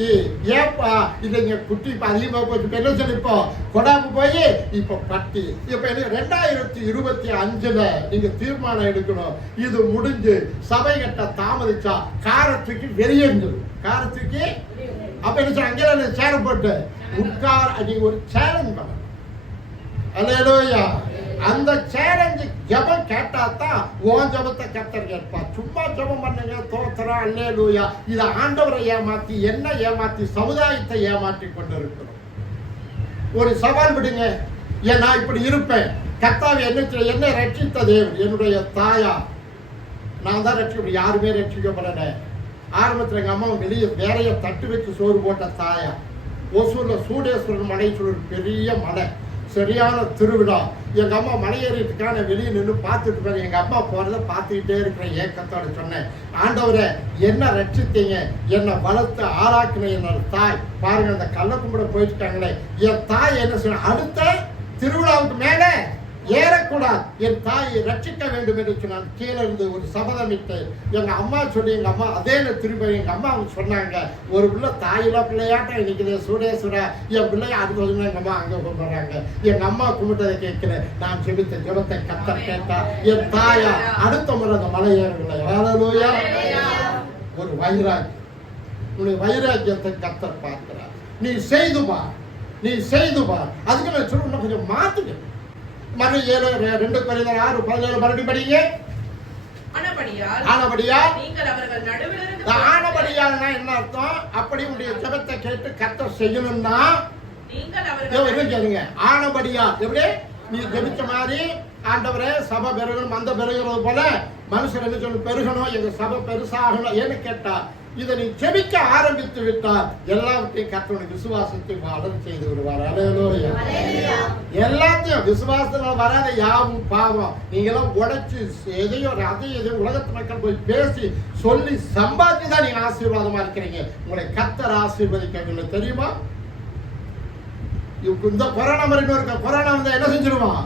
ஏப்பா இல்லைங்க குட்டி இப்ப அதிகமா போச்சு, என்ன சொல்லிப்போம் கொடாப்பு போய் இப்ப பட்டி. இப்ப 2025 நீங்க தீர்மானம் எடுக்கணும். இது முடிஞ்சு சபை கட்ட தாமதிச்சா காரத்துக்கு வெளியேறிடும். காரத்துக்கு அப்ப என்ன அங்கே சேர போட்டு உட்கார், நீங்க ஒரு சேலஞ்ச் பண்ண. அல்லேலூயா. அந்த சேலஞ்சு ஜெபம் கேட்டாதான் உன் ஜெபத்தை கர்த்தர் கேட்பா. சும்மா ஜெபம் பண்ணுங்க, தோத்திரம் அல்லேலூயா. இதை ஆண்டவரை ஏமாத்தி, என்ன ஏமாத்தி, சமுதாயத்தை ஏமாற்றி கொண்டிருக்கிறோம். ஒரு சவால் விடுங்க, ஏன் நான் இப்படி இருப்பேன், கர்த்தாவை என்ன ரட்சித்த தேவன் என்னுடைய தாயா, நான் தான் ரட்சிக்க, யாருமே ரட்சிக்கப்படல. ஆரம்பத்தில் எங்க அம்மா வெளியே வேலையை தட்டு வச்சு சோறு போட்ட தாயா. ஒசூர்ல சூடேஸ்வரன் மலை சொல்ற பெரிய மலை, சரியான திருவிழா. எங்க அம்மா மலையேறிட்டுக்கான வெளியே நின்று பார்த்துட்டு போறேன். எங்க அம்மா போறதை பார்த்துக்கிட்டே இருக்கிறேன். ஏக்கத்தோட சொன்னேன், ஆண்டவரை என்ன ரட்சித்தீங்க, என்னை வளர்த்து ஆளாக்குன என்னோட தாய். பாருங்க, அந்த கள்ள கும்பிட போயிட்டாங்களே, என் தாய் என்ன சொன்ன, அடுத்த திருவிழாவுக்கு மேல ஏறக்கூடாது. என் தாயை ரட்சிக்க வேண்டும் என்று சொன்னான். கீழே இருந்து ஒரு சபதமிட்டு எங்க அம்மா சொல்லி எங்க அம்மா அதே திரும்ப எங்க அம்மா அவங்க சொன்னாங்க, ஒரு பிள்ளை தாயில பிள்ளையாட்டம் இன்னைக்கு சுடா என் பிள்ளைய அது எங்க அம்மா அங்க கொண்டு வர்றாங்க. எங்க அம்மா கும்பிட்டதை கேட்கிறேன். நான் செபித்த ஜெபத்தை கர்த்தர் கேட்டா. என் தாயா அடுத்த முறை அந்த மலை ஏறவில்லை. ஹல்லேலூயா. ஒரு வைராக்கியம், உன்னுடைய வைராக்கியத்தை கர்த்தர் பார்க்கிறார். நீ செய்து பார், நீ செய்து பார். அதுக்கு நான் சொல்ல கொஞ்சம் மாத்துங்க. மறு 2 Corinthians 6:17 மறுபடியும் படிங்க. ஆனபடியால் நீங்கள் அவர்கள் நடுவில் இருந்து ஆனபடியால்னா என்ன அர்த்தம்? அப்படி உங்களுடைய ஜெபத்தை கேட்டு கர்த்தர் செய்யணும்னா நீங்கள் அவர்கள் கேளுங்க. ஆனபடியால் எப்படி நீ ஜெபிச்ச மாதிரி ஆண்டவரே சபை பெருகணும், மந்த பெருகிறது போல மனுஷன் என்ன சொல்லி பெருகணும், எங்க சபை பெருசாகணும் ஏன்னு கேட்டா இதை நீ ஜெபிக்க ஆரம்பித்து விட்டால் எல்லாவற்றையும் கர்த்தருடைய விசுவாசத்தை வளர செய்து விடுவார். அல்லேலூயா. எல்லாத்தையும் விசுவாசத்துல வராத யாவும் பாவம். நீங்களாம் உடைச்சு எதையோ அதையும் உலகத்து மக்கள் போய் பேசி சொல்லி சம்பாதிச்சு தான் நீங்க ஆசீர்வாதமா இருக்கிறீங்க. உங்களை கர்த்தர் ஆசீர்வதிக்கவில்லை தெரியுமா? இந்த கொரோனா மாதிரி இன்னொரு கொரோனா வந்து என்ன செஞ்சிருவான்?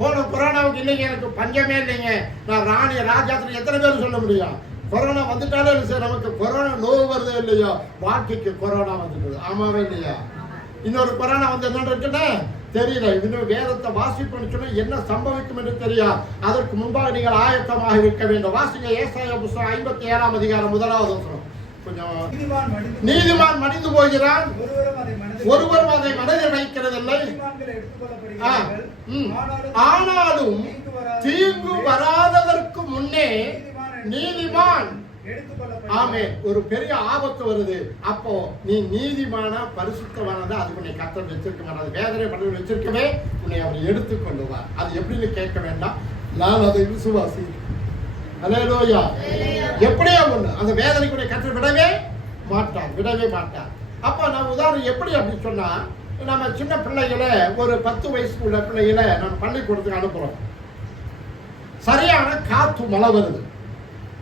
போன கொரோனாவுக்கு இல்லைங்க எனக்கு பஞ்சமே இல்லைங்க, நான் ராணி ராஜாத்திரி எத்தனை பேர் சொல்ல முடியும்? கொரோனா வந்துட்டாலே சார் நமக்கு கொரோனா நோவு வருது இல்லையோ, வாழ்க்கைக்கு கொரோனா வந்துடுது. ஆமாவே இல்லையா? இன்னொரு கொரோனா வந்து என்ன இருக்குன்னு தெரியல. இன்னொரு வேதத்தை வாசிப்புன்னு சொன்னா என்ன சம்பவிக்கும் என்று தெரியாது. அதற்கு முன்பாக நீங்கள் ஆயத்தமாக இருக்க வேண்டும். வாசிங்க ஏசாயா புத்தகம் 57 அதிகாரம் 1வது வசனம். கொஞ்சம் நீதிமான் மடிந்து போகிறான், ஒருவரும் அதை மனதில் வைக்கிறதில்லை, ஆனாலும் தீங்கு வராததற்கு முன்னே நீதிமான் ஆமே ஒரு பெரிய ஆபத்து வருது. அப்போ நீ நீதிமான பரிசுத்தமானதா அது உன்னை கர்த்தர் வச்சிருக்க மாட்டாது. வேதனை பண்ணி வச்சிருக்கவே உன்னை அவர் எடுத்துக் கொள்ளுவார். அது எப்படின்னு கேட்க வேண்டாம், நான் அதை விசுவாசி. அல்லேலூயா. எப்படியா ஒண்ணு அந்த வேதனைக்குடைய கர்த்தர் விடவே மாட்டார். அப்ப நான் உதாரணம் எப்படி அப்படின்னு சொன்னா, நம்ம சின்ன பிள்ளைகளை ஒரு 10 வயசு உள்ள பிள்ளைகளை நம்ம பள்ளிக்கூடத்துக்கு அனுப்புறோம். சரியான காத்து மழை வருது.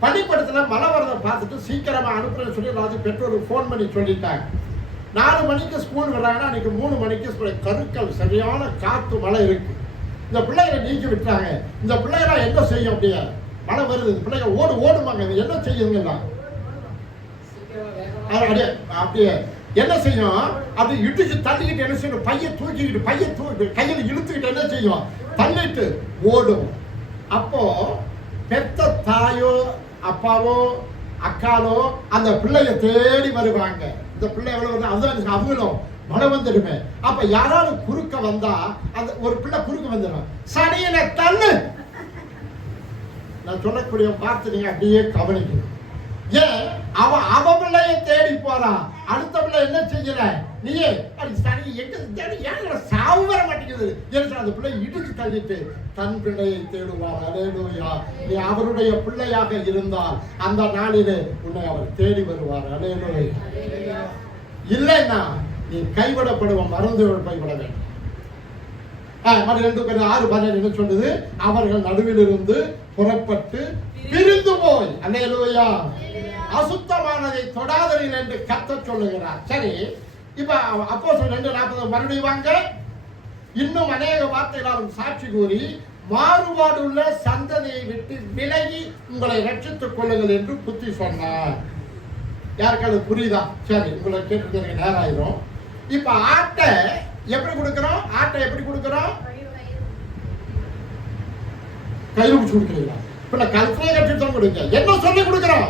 பள்ளிக்கூடத்துல மழை வரதை பார்த்துட்டு சீக்கிரமா அனுப்புறேன்னு சொல்லி அதாவது பெற்றோருக்கு ஃபோன் பண்ணி சொல்லிட்டாங்க. 4 மணிக்கு ஸ்கூல் வர்றாங்கன்னா அன்னைக்கு 3 மணிக்கு கருக்கள் சரியான காத்து மழை இருக்கு. இந்த பிள்ளைகளை நீக்கி விட்டாங்க. இந்த பிள்ளைகளாம் என்ன செய்யும்? அப்படியே மழை வருது, இந்த பிள்ளைங்க ஓடுமாங்க. என்ன செய்யுதுங்களா? அப்படியே என்ன செய்யும்? அப்படி இட்டுக்கு தள்ளிக்கிட்டு என்ன செய்யும்? பைய தூக்கிக்கிட்டு கையில இழுத்துக்கிட்டு என்ன செய்யும்? தள்ளிட்டு ஓடும். அப்போ பெத்த தாயோ அப்பாவோ அக்காலோ அந்த பிள்ளைய தேடி வருவாங்க. இந்த பிள்ளை எவ்வளவு அதுதான் அவங்களும் மழை வந்துடுமே. அப்ப யாராவது குறுக்க வந்தா அந்த ஒரு பிள்ளை குறுக்க வந்துடும், சனியனை தள்ளு. நான் சொல்லக்கூடிய வார்த்தை நீங்க அப்படியே கவனிக்கணும். ஏன் அவ பிள்ளைய தேடி போறான், அடுத்த பிள்ளை என்ன செய்யல? நீயே சனி எங்க சாவு வர மாட்டேங்குது என்று அந்த பிள்ளை இடிச்சு தள்ளிட்டு தன் பிள்ளையை தேடுவார். அல்லேலூயா. நீ அவருடைய பிள்ளையாக இருந்தால் அந்த நாளிலே உன்னை அவர் தேடி வருவார். அல்லேலூயா. இல்லைன்னா நீ கைவிடப்படுவோம், மறந்து கைவிட வேண்டும். 2 Corinthians 6:17 என்ன சொல்லுது? அவர்கள் நடுவில் இருந்து புறப்பட்டு பிரிந்து போய் அல்லேலூயா அசுத்தமானதை தொடாதீர்கள் என்று கர்த்தர் சொல்லுகிறார். சரி, இப்ப அப்போஸ்தலர் 2:40 மறுபடியும் வாங்க. இன்னும் அநேக வார்த்தைகளாலும் சாட்சி கூறி மாறுபாடு உள்ள சந்ததியை விட்டு விலகி உங்களை ரட்சித்துக் கொள்ளுங்கள் என்று புத்தி சொன்னார். யாருக்காவது புரியுதா? சரி, உங்களை கேட்டு நேரம் ஆயிரும். இப்ப ஆட்டை எப்படி கொடுக்கிறோம்? கையில் பிடிச்சு கொடுக்குறீங்களா? இப்ப கல்பனை கட்டித்தான் கொடுங்க. என்ன சொல்லி கொடுக்கிறோம்?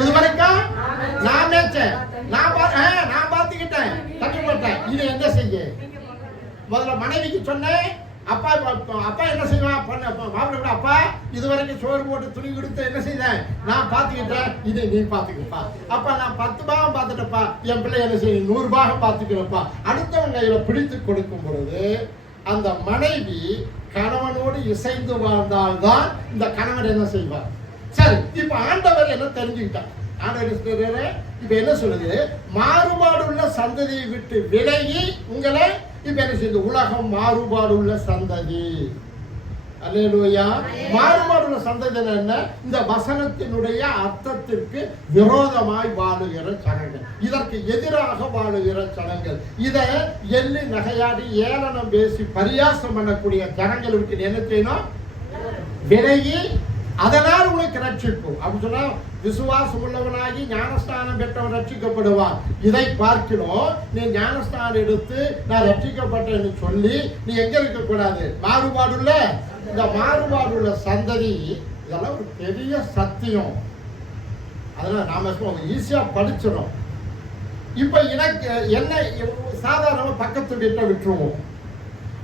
இது வரைக்கும் நான் மேய்ச்சேன், நான் பார்த்துக்கிட்டேன், தட்டி போட்டேன். இது என்ன செய்ய? முதல்ல மனைவிக்கு சொன்னேன். அப்பா என்ன செய்வான்? மாப்பிள்ளை அப்பா இதுவரைக்கும் சோறு போட்டு துணி கொடுத்து என்ன செய்தேன்? நான் பார்த்துக்கிட்டேன், இதை நீ பார்த்துக்கப்பா. அப்பா நான் 10 பாகம் பார்த்துட்டப்பா, என் பிள்ளை என்ன செய்யும்? 100 பாகம் பார்த்துக்கிறப்பா. அடுத்தவங்க கையில பிடித்து கொடுக்கும் பொழுது அந்த மனைவி கணவனோடு இசைந்து வாழ்ந்தால்தான் இந்த கணவன் என்ன செய்வார்? சரி, இப்ப ஆண்டவர் என்ன தெரிஞ்சுக்கிட்டார்? ஆண்டவர் இப்ப என்ன சொல்லுது? மாறுபாடு உள்ள சந்ததியை விட்டு விலகி உங்களை இப்ப என்ன செய்யுது? உலகம் மாறுபாடு உள்ள சந்ததி. அல்லேலூயா. மாறுபாடுள்ள சந்ததி என்ன? இந்த வசனத்தினுடைய அர்த்தத்திற்கு விரோதமாய் வாழுகிற ஜனங்கள், இதற்கு எதிராக வாழுகிற ஜனங்கள், இதை எள்ளி நகையாடி ஏளனம் பேசி பரியாசம் பண்ணக்கூடிய ஜனங்களுக்கு என்ன செய்யணும்? விலகி, அதனால் உனக்கு ரட்சிக்கும் அப்படி சொன்னா விசுவாசம் உள்ளவனாகி ஞானஸ்தானம் பெற்றவன் ரட்சிக்கப்படுவான். இதை பார்க்கிறோம். நீ ஞானஸ்தானம் எடுத்து நான் ரட்சிக்கப்பட்டேன்னு சொல்லி நீ எங்க இருக்க கூடாது? மாறுபாடுள்ள இந்த மாறுபாடுள்ள சந்ததி, இதெல்லாம் ஒரு பெரிய சத்தியம். அதனால நாம ஈஸியா படிச்சிடும். இப்ப எனக்கு என்ன, சாதாரணமா பக்கத்து வீட்டை விட்டுருவோம்,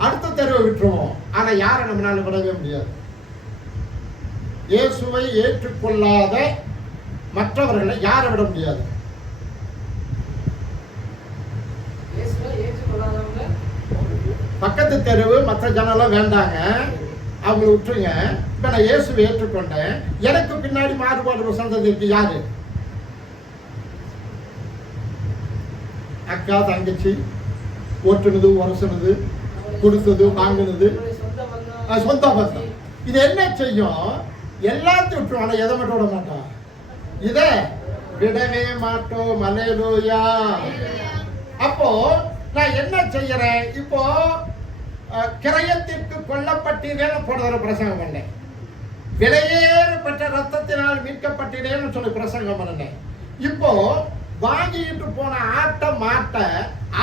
அடுத்த தெருவை விட்டுருவோம். ஆனா யாரை நம்மளால விடவே முடியாது. இயேசுவை ஏற்றுக்கொள்ளாத மற்றவர்களை யாரை விட முடியாது? பக்கத்து தெருவு மற்ற ஜனெல்லாம் வேண்டாங்க, அவங்களை விட்டுருங்க. இப்ப நான் இயேசுவை ஏற்றுக்கொண்டேன், எனக்கு பின்னாடி மாறுபாடு சந்ததிக்கு யாரு? அக்கா, தங்கச்சி, ஓட்டுனது, உரசுனது, கொடுத்தது, வாங்கினது, சொந்த பந்தம். இது என்ன செய்யும்? எல்லாத்தையும் விட்டுருவான், எதை மட்டும் விட மாட்டான். இதை விடவே மாட்டோம். அல்லேலூயா. அப்போ நான் என்ன செய்யறேன்? இப்போ கிரயத்திற்கு கொல்லப்பட்டீரேன்னு போடுற பிரசங்கம் பண்ணேன். விலையேறப்பட்ட ரத்தத்தினால் மீட்கப்பட்டீரேன்னு சொல்லி பிரசங்கம் பண்ணேன். இப்போ வாங்கிட்டு போன ஆட்ட மாட்ட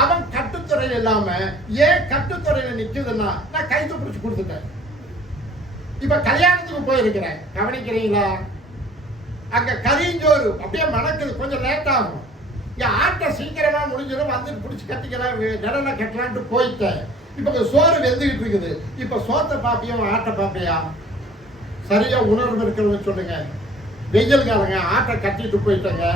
அவன் கட்டுத்துறையில் இல்லாம ஏன் கட்டுத்துறையில நிக்குதுன்னா நான் கைது பிடிச்சு கொடுத்துட்டேன். இப்ப கல்யாணத்துக்கு போயிருக்கிறேன், கவனிக்கிறீங்களா? அங்க கரிஞ்சோறு அப்படியே மணக்குது, கொஞ்சம் லேட் ஆகும். இங்க ஆட்டை சீக்கிரமா முடிஞ்சிடும், வந்துட்டு பிடிச்சி கட்டிக்கலாம், நிழல கட்டலான்ட்டு போயிட்டேன். இப்ப சோறு வெந்துகிட்டு இருக்குது. இப்ப சோத்தை பாப்பியா ஆட்டை பாப்பியா? சரியா உணர்வு இருக்கிறவங்க சொல்லுங்க. வெயில் காலங்க, ஆட்டை கட்டிட்டு போயிட்டேங்க,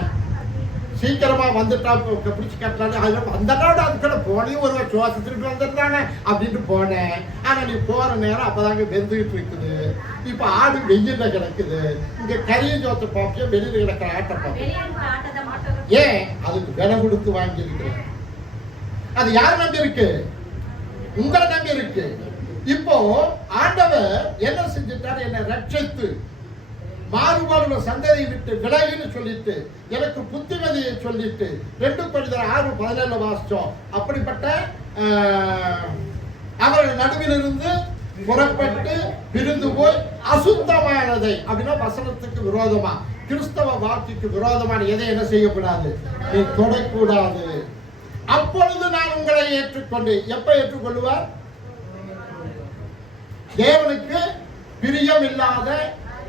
சீக்கிரமா வந்துட்டா பிடிச்சி கட்டலான்னு. அதுல அந்த நாடு அதுக்குள்ள போனையும் ஒரு சுவாசம் திருட்டு வந்துருந்தானே அப்படின்ட்டு போனேன். ஆனா நீ போற நேரம் அப்பதாங்க வெந்துகிட்டு இருக்குது. இப்ப ஆடு வெயில்ல கிடக்குது. இங்க கரிய சோத்தை பாப்பியா, வெளியில கிடக்கிற ஆட்டை பாப்பியா? ஏன்? அதுக்கு விலை கொடுத்து வாங்கி இருக்கிறேன். அது யார் நம்பி இருக்கு? உங்களை நம்பி இருக்கு. இப்போ ஆண்டவர் என்ன செஞ்சுட்டாரு? என்ன ரட்சித்து மாறுபாடுள்ள சந்ததியை விட்டு விலகின்னு சொல்லிட்டு எனக்கு புத்திமதியை சொல்லிட்டு 2 Corinthians 6:17 வாசிச்சோம். அப்படிப்பட்ட அவர்கள் நடுவிலிருந்து புறப்பட்டு பிரிந்து போய் அசுத்தமானதை, அப்படின்னா வசனத்துக்கு விரோதமா, கிறிஸ்தவ வார்த்தைக்கு விரோதமான எதை என்ன செய்யக்கூடாது? நீ தொடக்கூடாது. அப்பொழுது நான் உங்களை ஏற்றுக்கொண்டு. எப்ப ஏற்றுக்கொள்ளுவார்? தேவனுக்கு பிரியம் இல்லாத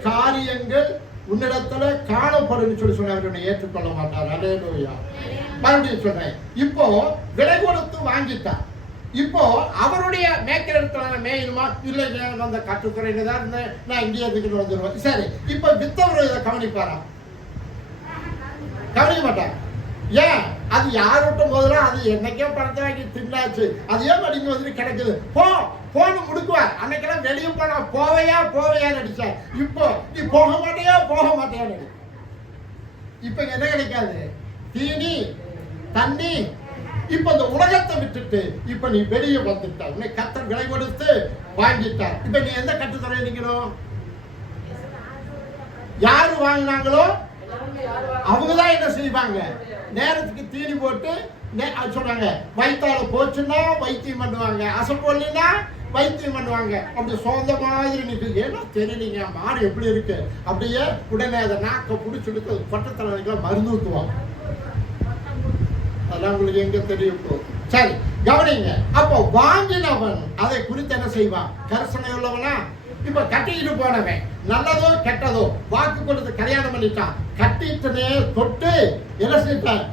காரியங்கள் உன்னிடத்துல காணப்படும் சொல்லி சொன்ன ஏற்றுக்கொள்ள மாட்டார். அல்லேலூயா. மறுபடியும் சொல்றேன். இப்போ விலை கொடுத்து வாங்கிட்டார். இப்போ அவருடைய மேய்க்கிற இடத்துல மேயணுமா? இல்லை, அந்த கட்டுத்துறையில தான் இருந்தேன், நான் இங்கேயே இதுக்கு வந்துடுவேன். சரி, இப்ப வித்தவர் இதை கவனிப்பாரா? கவனிக்க மாட்டார். ஏன்? அது யாரோட்டும் போதுனா அது என்னைக்கே பணத்தை வாங்கி தின்னாச்சு, அது ஏன் அடிங்க வந்துட்டு கிடைக்குது, போன்னு முடுக்குவார். அன்னைக்கெல்லாம் வெளியே போனா போவையான்னு அடிச்சார். இப்போ நீ போக மாட்டேயான்னு. இப்ப என்ன கிடைக்காது? தீனி, தண்ணி. இப்ப இந்த உலகத்தை விட்டுட்டு இப்ப நீ வெளியே வந்துட்ட. உன்னை கர்த்தர் விலை கொடுத்து வாங்கிட்டார். இப்ப நீ எந்த கட்டுத்துறையில் நிக்கணும்? யாரு வாங்கினாங்களோ அவங்கதான் என்ன செய்வாங்க? நேரத்துக்கு தீனி போட்டு சொன்னாங்க. வயிற்றால போச்சுன்னா வைத்தியம் பண்ணுவாங்க, அசப்போல்லினா வைத்தியம் பண்ணுவாங்க. அப்படி சொந்த மாதிரி நிற்கு. ஏன்னா தெரியலீங்க, மாடு எப்படி இருக்கு அப்படியே உடனே அதை நாக்க பிடிச்சிட்டு பட்டத்தலைவர்கள் மருந்து ஊற்றுவாங்க. அதெல்லாம் உங்களுக்கு எங்க தெரியும்? சரி, கவனிங்க. அப்போ வாங்கினவன் அதை குறித்து என்ன செய்வான்? கரிசனை உள்ளவனா? இப்ப கட்டிக்கிட்டு போனவன் நல்லதோ கெட்டதோ வாக்கு கொடுத்து கல்யாணம் பண்ணிட்டான். கட்டிட்டனே தொட்டு என்ன செய்யிட்டான்?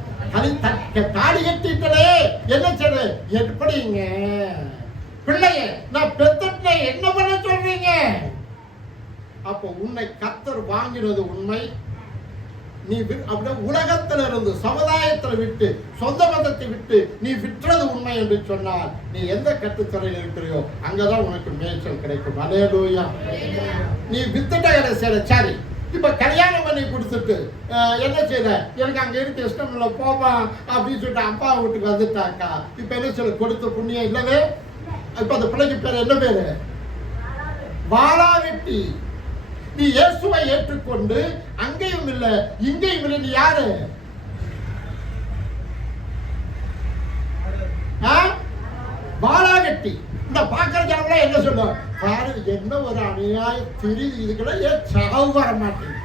தாடி கட்டிட்டனே என்ன செய்ய? எப்படிங்க பிள்ளைய நான் பெத்தட்டேன், என்ன பண்ண சொல்றீங்க? அப்போ உன்னை கர்த்தர் வாங்கினது உண்மை. நீ அப்படியே உலகத்துல இருந்து சமுதாயத்துல விட்டு சொந்த பந்தத்தை விட்டு நீ விற்றது உண்மை என்று சொன்னால் நீ எந்த கட்டுத்துறையில் இருக்கிறியோ அங்கதான் உனக்கு மேய்ச்சல் கிடைக்கும். அல்லேலூயா. நீ வித்துட்ட சரி. இப்ப கல்யாணம் பண்ணி கொடுத்துட்டு என்ன செய்த? எனக்கு அங்க இருக்க இஷ்டம் இல்லை, போவா அப்படின்னு சொல்லிட்டு அப்பா வீட்டுக்கு வந்துட்டாக்கா. இப்ப என்ன சொல்ல? கொடுத்த புண்ணியம் இல்லவே. இப்ப அந்த பிள்ளைக்கு பேர் என்ன பேரு? வாளாவெட்டி. நீ இயேசுவை ஏற்றுக்கொண்டு அங்கேயும் இல்ல இங்கேயும் இல்லை, நீ யாரு? வாளாவெட்டி. இந்த பாக்கிற ஜனங்கள என்ன சொல்லுவாங்க? பாரு என்ன ஒரு அநியாய தெரியுது, இதுக்கெல்லாம் ஏன் சாவு வர மாட்டேங்குது.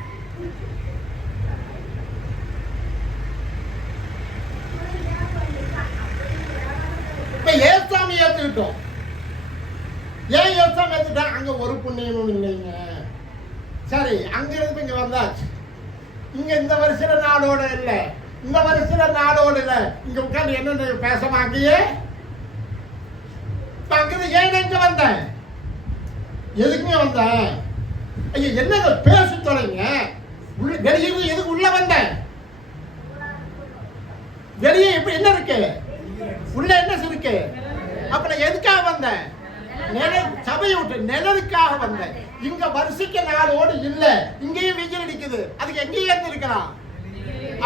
இப்ப ஏசாமி ஏத்துக்கிட்டோம். ஏன் ஏசாமி ஏத்துட்டா? அங்க ஒரு புண்ணியமும் இல்லைங்க. சரி, அங்க இருந்து இங்க வந்தாச்சு. இங்க இந்த வருஷம் நாளோட இல்ல, இந்த வருஷம் நாளோட இல்ல. இங்க உட்காந்து என்ன பேச மாட்டியே? அங்கிருந்து ஏன் இங்க வந்தேன்? எதுக்குமே வந்தேன்? ஐயா என்ன பேச தொலைங்க. வெளியே எதுக்கு உள்ள வந்தேன்? வெளியே இப்ப என்ன இருக்கு? உள்ள என்ன இருக்கு? அப்ப நான் எதுக்காக வந்தேன்? சபையை விட்டு நிழலுக்காக வந்தேன். இங்க வருஷிக்க நாளோடு இல்ல, இங்கேயும் வெயில் அடிக்குது. அதுக்கு எங்கேயே இருந்திருக்கலாம்,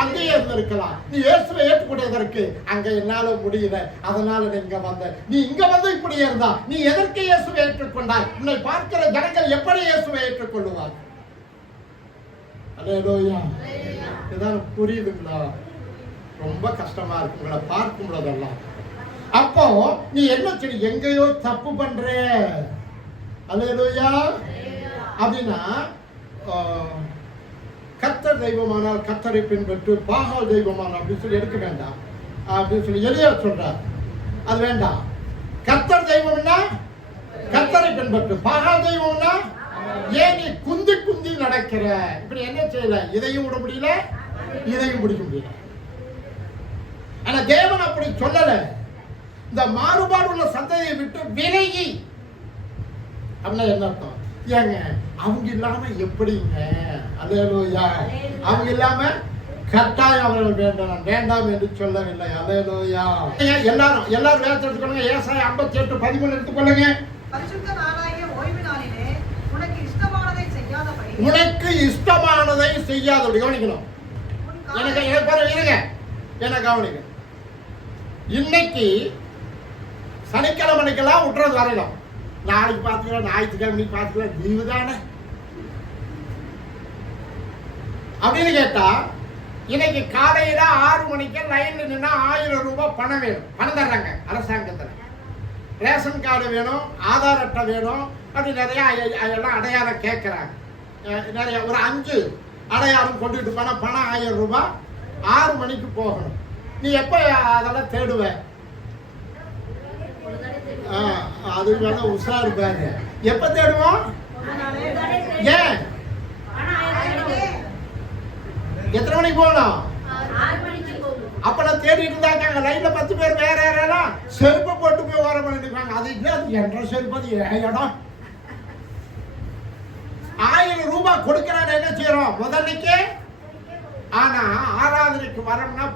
அங்கேயே இருந்திருக்கலாம். நீ இயேசுவை ஏற்றுக்கொண்டதற்கு அங்க என்னால முடியல, அதனால நான் இங்க வந்தேன். நீ இங்க வந்து இப்படி இருந்தா நீ எதற்கு இயேசுவை ஏற்றுக்கொண்டாய்? உன்னை பார்க்கிற ஜனங்கள் எப்படி இயேசுவை ஏற்றுக்கொள்ளுவார்? அல்லேலூயா. இதான் புரியுதுங்களா? ரொம்ப கஷ்டமா இருக்கு உங்களை பார்க்கும் பொழுதெல்லாம். அப்போ நீ என்ன சொல்லி எங்கேயோ தப்பு பண்ற. அல்லேலூயா. அப்படின்னா கர்த்தர் தெய்வமானால் கர்த்தரை பின்பற்று, பாகால் தெய்வமானால் அப்படின்னு சொல்லி எடுக்க வேண்டாம் அப்படின்னு சொல்லி எளியா சொல்றார். அது வேண்டாம். கர்த்தர் தெய்வம்னா கர்த்தரை பின்பற்று, பாகால் தெய்வம்னா ஏன் நீ குந்தி குந்தி நடக்கிற? இப்படி என்ன செய்யல? இதையும் விட முடியல, இதையும் பிடிக்க முடியல. ஆனா தேவன் அப்படி சொல்லல. இந்த மாறுபாடு உள்ள சந்தையை விட்டு விலகி. அப்படின்னா என்ன அர்த்தம்? ஏங்க அவங்க இல்லாம எப்படிங்க? அல்லேலூயா. அவங்க இல்லாம கட்டாயம் அவர்கள் வேண்டாம் வேண்டாம் என்று சொல்லவில்லை. அல்லேலூயா. எல்லாரும் வேதத்தை எடுத்துக்கொள்ளுங்க. ஏசாயா 58:13 எடுத்துக்கொள்ளுங்க. பரிசுத்த நாளாகிய ஓய்வு நாளிலே உனக்கு இஷ்டமானதை செய்யாதபடி. உனக்கு இஷ்டமானதை செய்யாதபடி. கவனிக்கணும். இருங்க, என்ன கவனிக்க. இன்னைக்கு சனிக்கிழமைக்கெல்லாம் விட்டுறது வரையிலும். நாளைக்கு பார்த்துக்கலாம், ஞாயிற்றுக்கிழமை பார்த்துக்கலாம், லீவு தானே அப்படின்னு கேட்டா, இன்னைக்கு காலையில 6 மணிக்கு லைன்ல நின்னா 1000 ரூபாய் பணம் வேணும். பணம் தர்றாங்க அரசாங்கத்தில். ரேஷன் கார்டு வேணும், ஆதார் அட்டை வேணும், அப்படி நிறைய எல்லாம் அடையாளம் கேட்கிறாங்க. நிறைய ஒரு 5 அடையாளம் கொண்டுட்டு போனா பணம் 1000 ரூபாய். 6 மணிக்கு போகணும். நீ எப்ப அதெல்லாம் தேடுவ? அது வேணா உஷாரு பாரு. எப்ப தேடுவோம்? ஏன்? எத்தனை மணிக்கு போகணும்? அப்ப நான் தேடிட்டு இருந்தாங்க. லைன்ல 10 பேர் வேற யாரெல்லாம் செருப்பை போட்டு போய் ஓரம் பண்ணிருக்காங்க. அது இல்லை, அது என்ற செருப்பு, அது இடம். 1000 ரூபாய் கொடுக்கிறான்னு என்ன செய்யறோம் முதன்னைக்கு? ஆனா ஆராதனைக்கு வரோம்னா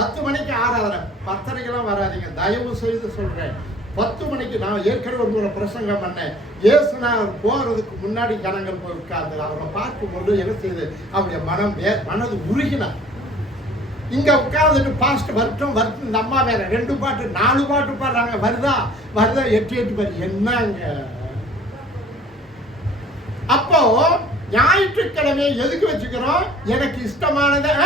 10 மணிக்கு ஆராதனை. 10:30 வராதிங்க, தயவு செய்து சொல்றேன். 10 மணிக்கு. நான் ஏற்கனவே ஒரு முறை பிரசங்கம் பண்ணேன். இயேசுநாதர் போறதுக்கு முன்னாடி ஜனங்கள் போய் உட்கார்ந்து அவரை பார்க்கும்போது என்ன செய்யுது? அவருடைய மனது உருகினார். இங்க உட்கார்ந்துட்டு பாஸ்ட் வரட்டும் வரட்டும். இந்த அம்மா வேற 2 பாட்டு 4 பாட்டு பாடுறாங்க. வருதா 8 பாரு. என்னங்க? அப்போ ஞாயிற்றுக்கிழமை எதுக்கு வச்சுக்கிறோம்? எனக்கு இஷ்டமானதை.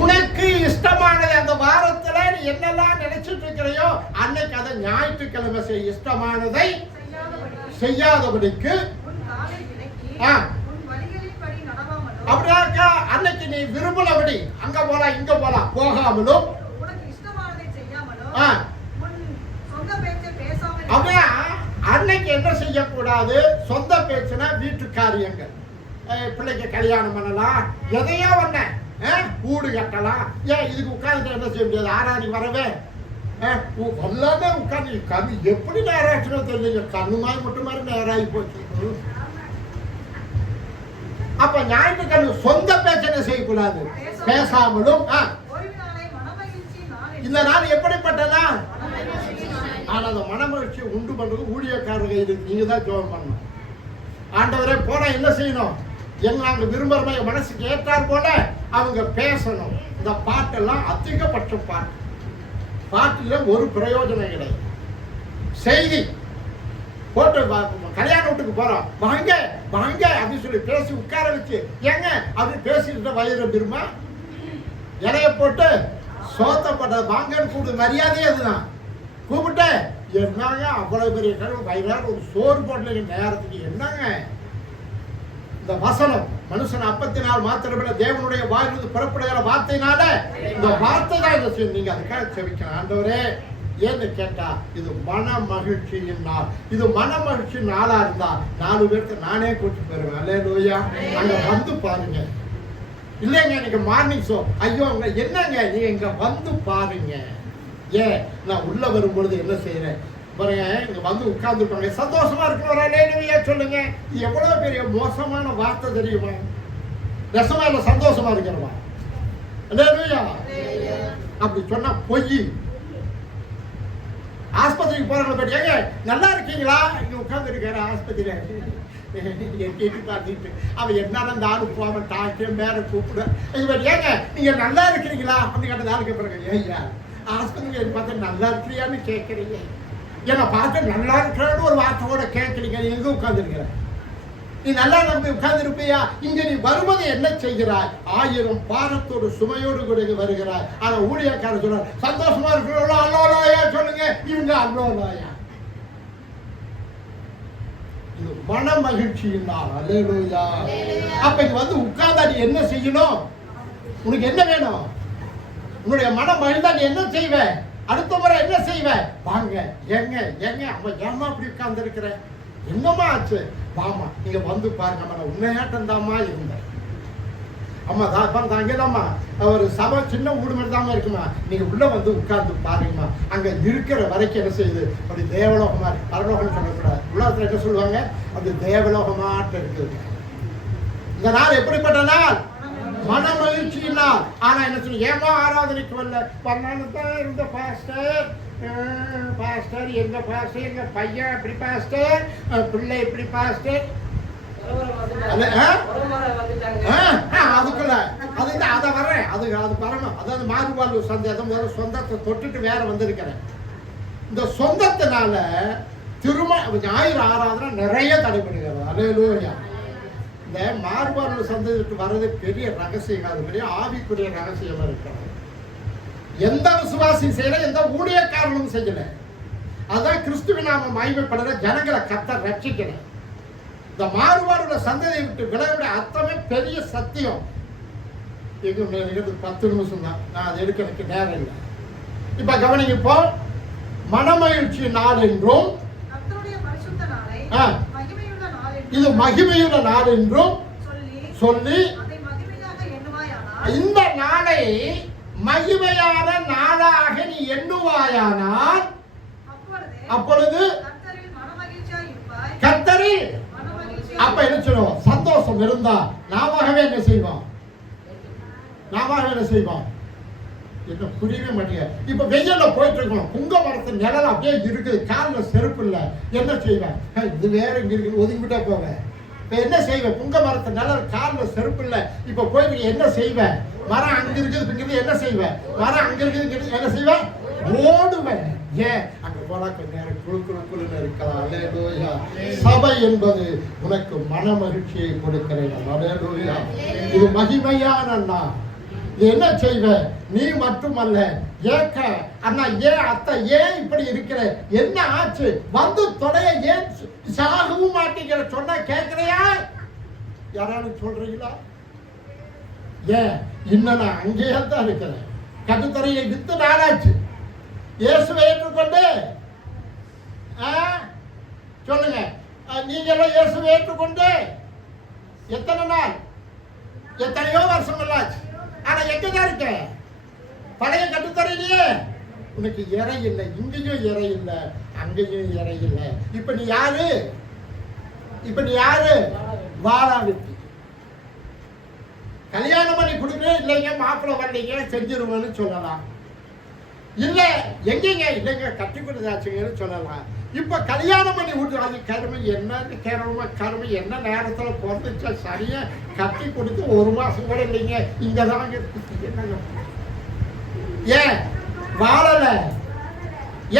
உனக்கு இஷ்டமானது அந்த வாரத்துல நீ என்னெல்லாம் நினைச்சிட்டு இருக்கிறையோ அன்னைக்கு அதை ஞாயிற்றுக்கிழமை செய். இஷ்டமானதை செய்யாதபடிக்கு. அப்படியாக்கா அன்னைக்கு நீ விரும்பலபடி அங்க போலாம் இங்க போலாம் போகாமலும் அப்படியா அன்னைக்கு என்ன செய்யக்கூடாது? சொந்த பேச்சுனா வீட்டு காரியங்கள். பிள்ளைக்கு கல்யாணம் பண்ணலாம், எதையோ ஒண்ண வீடு கட்டலாம். ஏன் இதுக்கு உட்கார்ந்து என்ன செய்ய முடியாது? ஆராதி வரவே எல்லாமே உட்காந்து கண்ணு எப்படி நேராச்சுனோ தெரியல. கண்ணு மாதிரி மட்டும் மாதிரி நேராகி போச்சு. அப்ப ஞாயிற்றுக்கிழமை சொந்த பேச்சனை செய்யக்கூடாது, பேசாமலும். இந்த நாள் எப்படிப்பட்டதா? ஆனா அந்த மனமகிழ்ச்சியை உண்டு பண்றது ஊழியக்காரர்கள் இருக்கு. நீங்க தான் ஜெபம் பண்ணணும். ஆண்டவரே போனா என்ன செய்யணும்? நாங்க விரும்புற மனசுக்கு ஏற்றார் போல அவங்க பேசணும். இந்த பாட்டெல்லாம் அதிகபட்ச பாட்டு. பாட்டுல ஒரு பிரயோஜனம் கிடையாது. செய்தி போட்டு கல்யாண வீட்டுக்கு போறோம், வாங்க வாங்க அப்படின்னு சொல்லி பேசி உட்கார வச்சு ஏங்க அப்படி பேசிட்டு வயிறு பெருமா இலைய போட்டு சோத்தப்பட்ட வாங்கன்னு கூப்பிடு மரியாதையே அதுதான். கூப்பிட்டு என்னங்க அவ்வளவு பெரிய கடவுள் வயிறாக ஒரு சோறு போடல நேரத்துக்கு என்னங்க இந்த வசனம் மனுஷன் அப்பத்தினால் மாத்திரமில்ல தேவனுடைய வாயிலிருந்து புறப்படுகிற வார்த்தையினால இந்த வார்த்தை தான் இதை செய்யும். நீங்க அதுக்காக செவிக்கணும். ஆண்டவரே ஏன்னு கேட்டா இது மன மகிழ்ச்சியின் நாள். இது மன மகிழ்ச்சி நாளா இருந்தா 4 பேருக்கு நானே கூட்டி போயிருவேன். அல்லேலூயா. அங்க வந்து பாருங்க. இல்லைங்க எனக்கு மார்னிங் ஷோ, ஐயோ அங்க என்னங்க நீங்க இங்க வந்து பாருங்க. ஏன் நான் உள்ள வரும்பொழுது என்ன செய்யறேன் பாருங்க, இங்க வந்து உட்கார்ந்துருப்பாங்க சந்தோஷமா இருக்கணும். அல்லேலூயா சொல்லுங்க. இது எவ்வளவு பெரிய மோசமான வார்த்தை தெரியுமா? ரசமா இல்ல சந்தோஷமா இருக்கிறவா? அல்லேலூயா. அப்படி சொன்னா பொய். ஆஸ்பத்திரிக்கு போறவங்க பற்றி ஏங்க நல்லா இருக்கீங்களா இங்க உட்கார்ந்து இருக்காரு ஆஸ்பத்திரியில கேட்டு பார்த்துட்டு அவன் என்ன அந்த ஆளு போவன் டாக்டர் மேல கூப்பிட ஏங்க நீங்க நல்லா இருக்கிறீங்களா அப்படின்னு கேட்ட ஆளுக்கு பிறகு ஐயா ஆஸ்பத்திரிக்கு பார்த்து நல்லா இருக்கிறியான்னு கேட்கறீங்க, ஏன்னா பார்த்து நல்லா இருக்கிறான்னு ஒரு வார்த்தையோட கேட்கறீங்க. எங்க உட்கார்ந்து நீ நல்லா நம்பி உட்கார்ந்து இருப்பியா? இங்க நீ வருவது என்ன செய்கிறாய்? 1000 பாரத்தோடு சுமையோடு கூட வருகிறாய். ஆனா ஊழியக்காரர் சொல்றார் சந்தோஷமா இருக்கிறோம் அல்லோலாயா சொல்லுங்க, இவங்க அல்லோலாயா. இது மன மகிழ்ச்சியின் நாள். அல்லேலூயா. அப்ப இங்க வந்து உட்கார்ந்தா நீ என்ன செய்யணும்? உனக்கு என்ன வேணும்? உன்னுடைய மனம் மகிழ்ந்தா நீ என்ன செய்வ? அடுத்த முறை என்ன செய்வ? வாங்க எங்க எங்க அவன் ஏமா அப்படி உட்கார்ந்து இருக்கிற, என்னமா ஆச்சு? வாமா நீங்க வந்து பாருங்க, நம்ம உண்மையாட்டம் தாமா இருந்தேன். அம்மா தான் அங்கேதாம்மா ஒரு சபை சின்ன வீடு மாதிரி தாமா இருக்குமா, நீங்க உள்ள வந்து உட்கார்ந்து பாருங்கம்மா. அங்க இருக்கிற வரைக்கும் என்ன செய்யுது? அப்படி தேவலோகமா பரலோகம் சொல்லக்கூடாது. உலகத்துல என்ன சொல்லுவாங்க? அது தேவலோகமாட்ட இருக்குது. இந்த நாள் எப்படிப்பட்ட நாள்? மன மகிழ்ச்சியின் நாள். ஆனா என்ன சொல்லு, ஏமா ஆராதனைக்கு வரல? பண்ணாதான் இருந்த பாஸ்டர் பாஸ்டர் எங்க பாஸ்டர், எங்க பையன் இப்படி பாஸ்டர், பிள்ளை இப்படி பாஸ்டர். அதுக்குள்ள அது அதை வர்றேன், அது வரணும். அதாவது மாறுபாடு சந்தேகம் சொந்தத்தை தொட்டுட்டு வேற வந்திருக்கிறேன். இந்த சொந்தத்தினால ஞாயிறு ஆராதனை நிறைய தடைபடுகிறது. அல்லேலூயா. இந்த மாறுபாடு சந்தேகத்துக்கு வர்றது பெரிய ரகசியம், அது பெரிய ஆவிக்குரிய ரகசியமா இருக்கிறது. எந்த விசுவாசியும் செய்யல, எந்த ஊழியக்காரனும் செய்யல. அதான் கிறிஸ்துவின் நாம மகிமைப்படுற ஜனங்களை கர்த்தர் ரட்சிக்கணும். இந்த மாறுபாடுள்ள சந்ததியை விட்டு விலகுடைய அர்த்தமே பெரிய சத்தியம். 10 நிமிஷம் தான், நான் அதை எடுக்க எனக்கு நேரம் இல்லை. இப்ப கவனிங்க, இப்போ மனமகிழ்ச்சி நாள் என்றும் இது மகிமையுள்ள நாள் என்றும் சொல்லி இந்த நாளை மகிமையான நாளாக நீ எண்ணுவாயானால் அப்பொழுது கர்த்தரில் அப்ப என்ன சொல்லுவோம்? சந்தோஷம் இருந்தா நாமவே என்ன செய்வோம்? என்ன புரியவே மாட்டேங்க. இப்ப வெயில்ல போயிட்டு இருக்கோம், புங்க மரத்து நிழல் அப்படியே இருக்குது, காலில் செருப்பு இல்லை, என்ன செய்வேன்? இது வேற இங்க இருக்கு, ஒதுங்கிட்டா போவேன். இப்ப என்ன செய்வேன்? புங்க மரத்து நிழல், காலில் செருப்பு இல்லை, இப்ப போய் என்ன செய்வேன்? மரம் அங்க இருக்குது, என்ன செய்வேன்? மரம் அங்க இருக்குது, என்ன செய்வேன்? ஓடுவேன். ஏன்? அங்க போனா கொஞ்ச நேரம் குழுக்குழுக்குன்னு இருக்கலாம். அல்லேலூயா. சபை என்பது உனக்கு மன மகிழ்ச்சியை கொடுக்கிறேன். அல்லேலூயா. இது மகிமையான நாள். என்ன செய்வ? நீ மட்டுமல்ல, ஏக்க அண்ணா, ஏன் அத்தை, ஏன் இப்படி இருக்கிற? என்ன ஆச்சு? வந்து தொடைய ஏன் சாகவும் மாட்டீங்கிற சொன்னா கேட்கிறையா? யாராவது சொல்றீங்களா? ஏன் இன்னும் நான் அங்கேயே தான் இருக்கிறேன். கட்டுத்தரையை வித்து நாளாச்சு. இயேசுவை ஏற்றுக்கொண்டு சொல்லுங்க, நீங்க எல்லாம் இயேசுவை ஏற்றுக்கொண்டு எத்தனை நாள்? எத்தனையோ வருஷம் ஆச்சு. ஆனா எங்கதான் இருக்க? பழைய கட்டுத்தரையிலேயே. உனக்கு இறை இல்லை, இங்கேயும் இறை இல்லை, அங்கேயும் இறை இல்லை. இப்ப நீ யாரு? வாழாவிட்டு கல்யாணம் பண்ணி கொடுக்க இல்லைங்க, மாப்பிள்ளை வரலைங்க, செஞ்சிருவேன்னு சொல்லலாம். இல்ல எங்கேங்க? இல்லைங்க, கட்டி கொடுத்தாச்சுங்கன்னு சொல்லலாம். இப்ப கல்யாணம் பண்ணி விட்டு அது கருமை என்ன கருமை என்ன நேரத்துல பிறந்துச்சா? சரியா கட்டி கொடுத்து 1 மாசம் கூட இல்லைங்க, இங்கதான். ஏன் வாழல?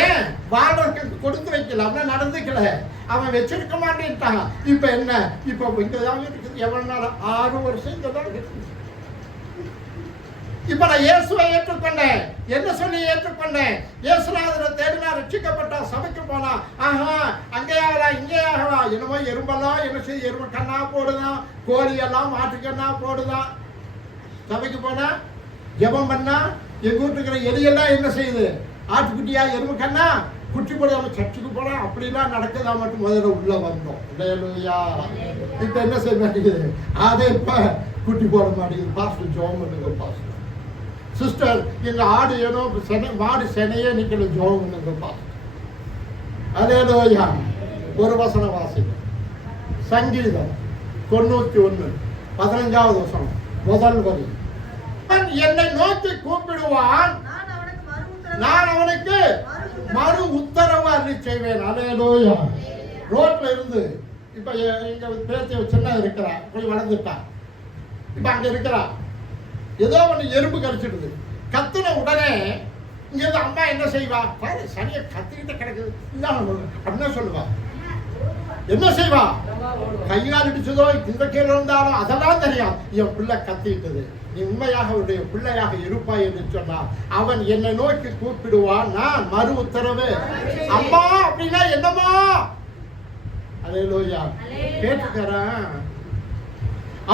ஏன் வாழ்றதுக்கு கொடுத்து வைக்கல, அவன் நடந்துக்கல, அவன் வச்சிருக்க மாட்டேன்ட்டான். இப்ப என்ன, இப்ப இங்கதான் இருக்குது. எவ்வளவு நாள்? 6 வருஷம் இங்கதான் இருக்குது. இப்ப நான் இயேசுவை ஏற்றுக்கொண்டேன். என்ன சொல்லி ஏற்றுக்கொண்டேன்? இயேசுநாதரை தேடினா, ரட்சிக்கப்பட்டா, சபைக்கு போனா, ஆஹா அங்கே ஆகலாம் இங்கே ஆகலாம், என்னமோ எறும்பெல்லாம் என்ன செய்ய, எறும்பு கண்ணா போடுதான், கோழி எல்லாம் மாட்டுக்கண்ணா போடுதான். சபைக்கு போனா, ஜெபம் பண்ணா, எங்க வீட்டுக்கிற எலியெல்லாம் என்ன செய்யுது, ஆட்டுக்குட்டியா எறும்பு கண்ணா குட்டி போடாம சர்ச்சுக்கு போனா அப்படிலாம் நடக்குதா மட்டும் முதல்ல உள்ள வந்தோம். இப்ப என்ன செய்ய மாட்டேங்குது, அதை இப்ப குட்டி போட மாட்டேங்குது. பாஸ்டர் ஜெபம் பண்ணுங்க பாஸ்டர், சிஸ்டர் எங்க ஆடு ஏதோ மாடு செனையே நிக்கல, ஜெபம் பண்ணுங்க பாஸ்டர். அல்லேலூயா. ஒரு வசனம் வாசிங்க. சங்கீதம் 91 15வது வசனம் முதல் வரி. என்னை நோக்கி கூப்பிடுவான், நான் அவனுக்கு மறு உத்தரவு அருளி செய்வேன். அல்லேலூயா. ரோட்ல இருந்து இப்ப எங்க பேத்திய சின்ன இருக்கிறா, போய் வளர்ந்துட்டா, இப்ப அங்க இருக்கிறா, ஏதோ ஒண்ணு எறும்பு கடிச்சிடுது. கத்துன உடனே இங்க இருந்து அம்மா என்ன செய்வா, பாரு சனியை கத்திக்கிட்ட கிடக்குது அப்படின்னு சொல்லுவா. என்ன செய்வா, கையால் இடிச்சதோ இந்த கீழே இருந்தாலும் அதெல்லாம் தெரியும். என் பிள்ளை கத்திட்டது, நீ உண்மையாக அவருடைய பிள்ளையாக இருப்பாய் என்று சொன்னார். அவன் என்னை நோக்கி கூப்பிடுவான், நான் மறு உத்தரவு. அம்மா அப்படின்னா என்னம்மா? அல்லேலூயா. கேட்டுக்கிறேன்.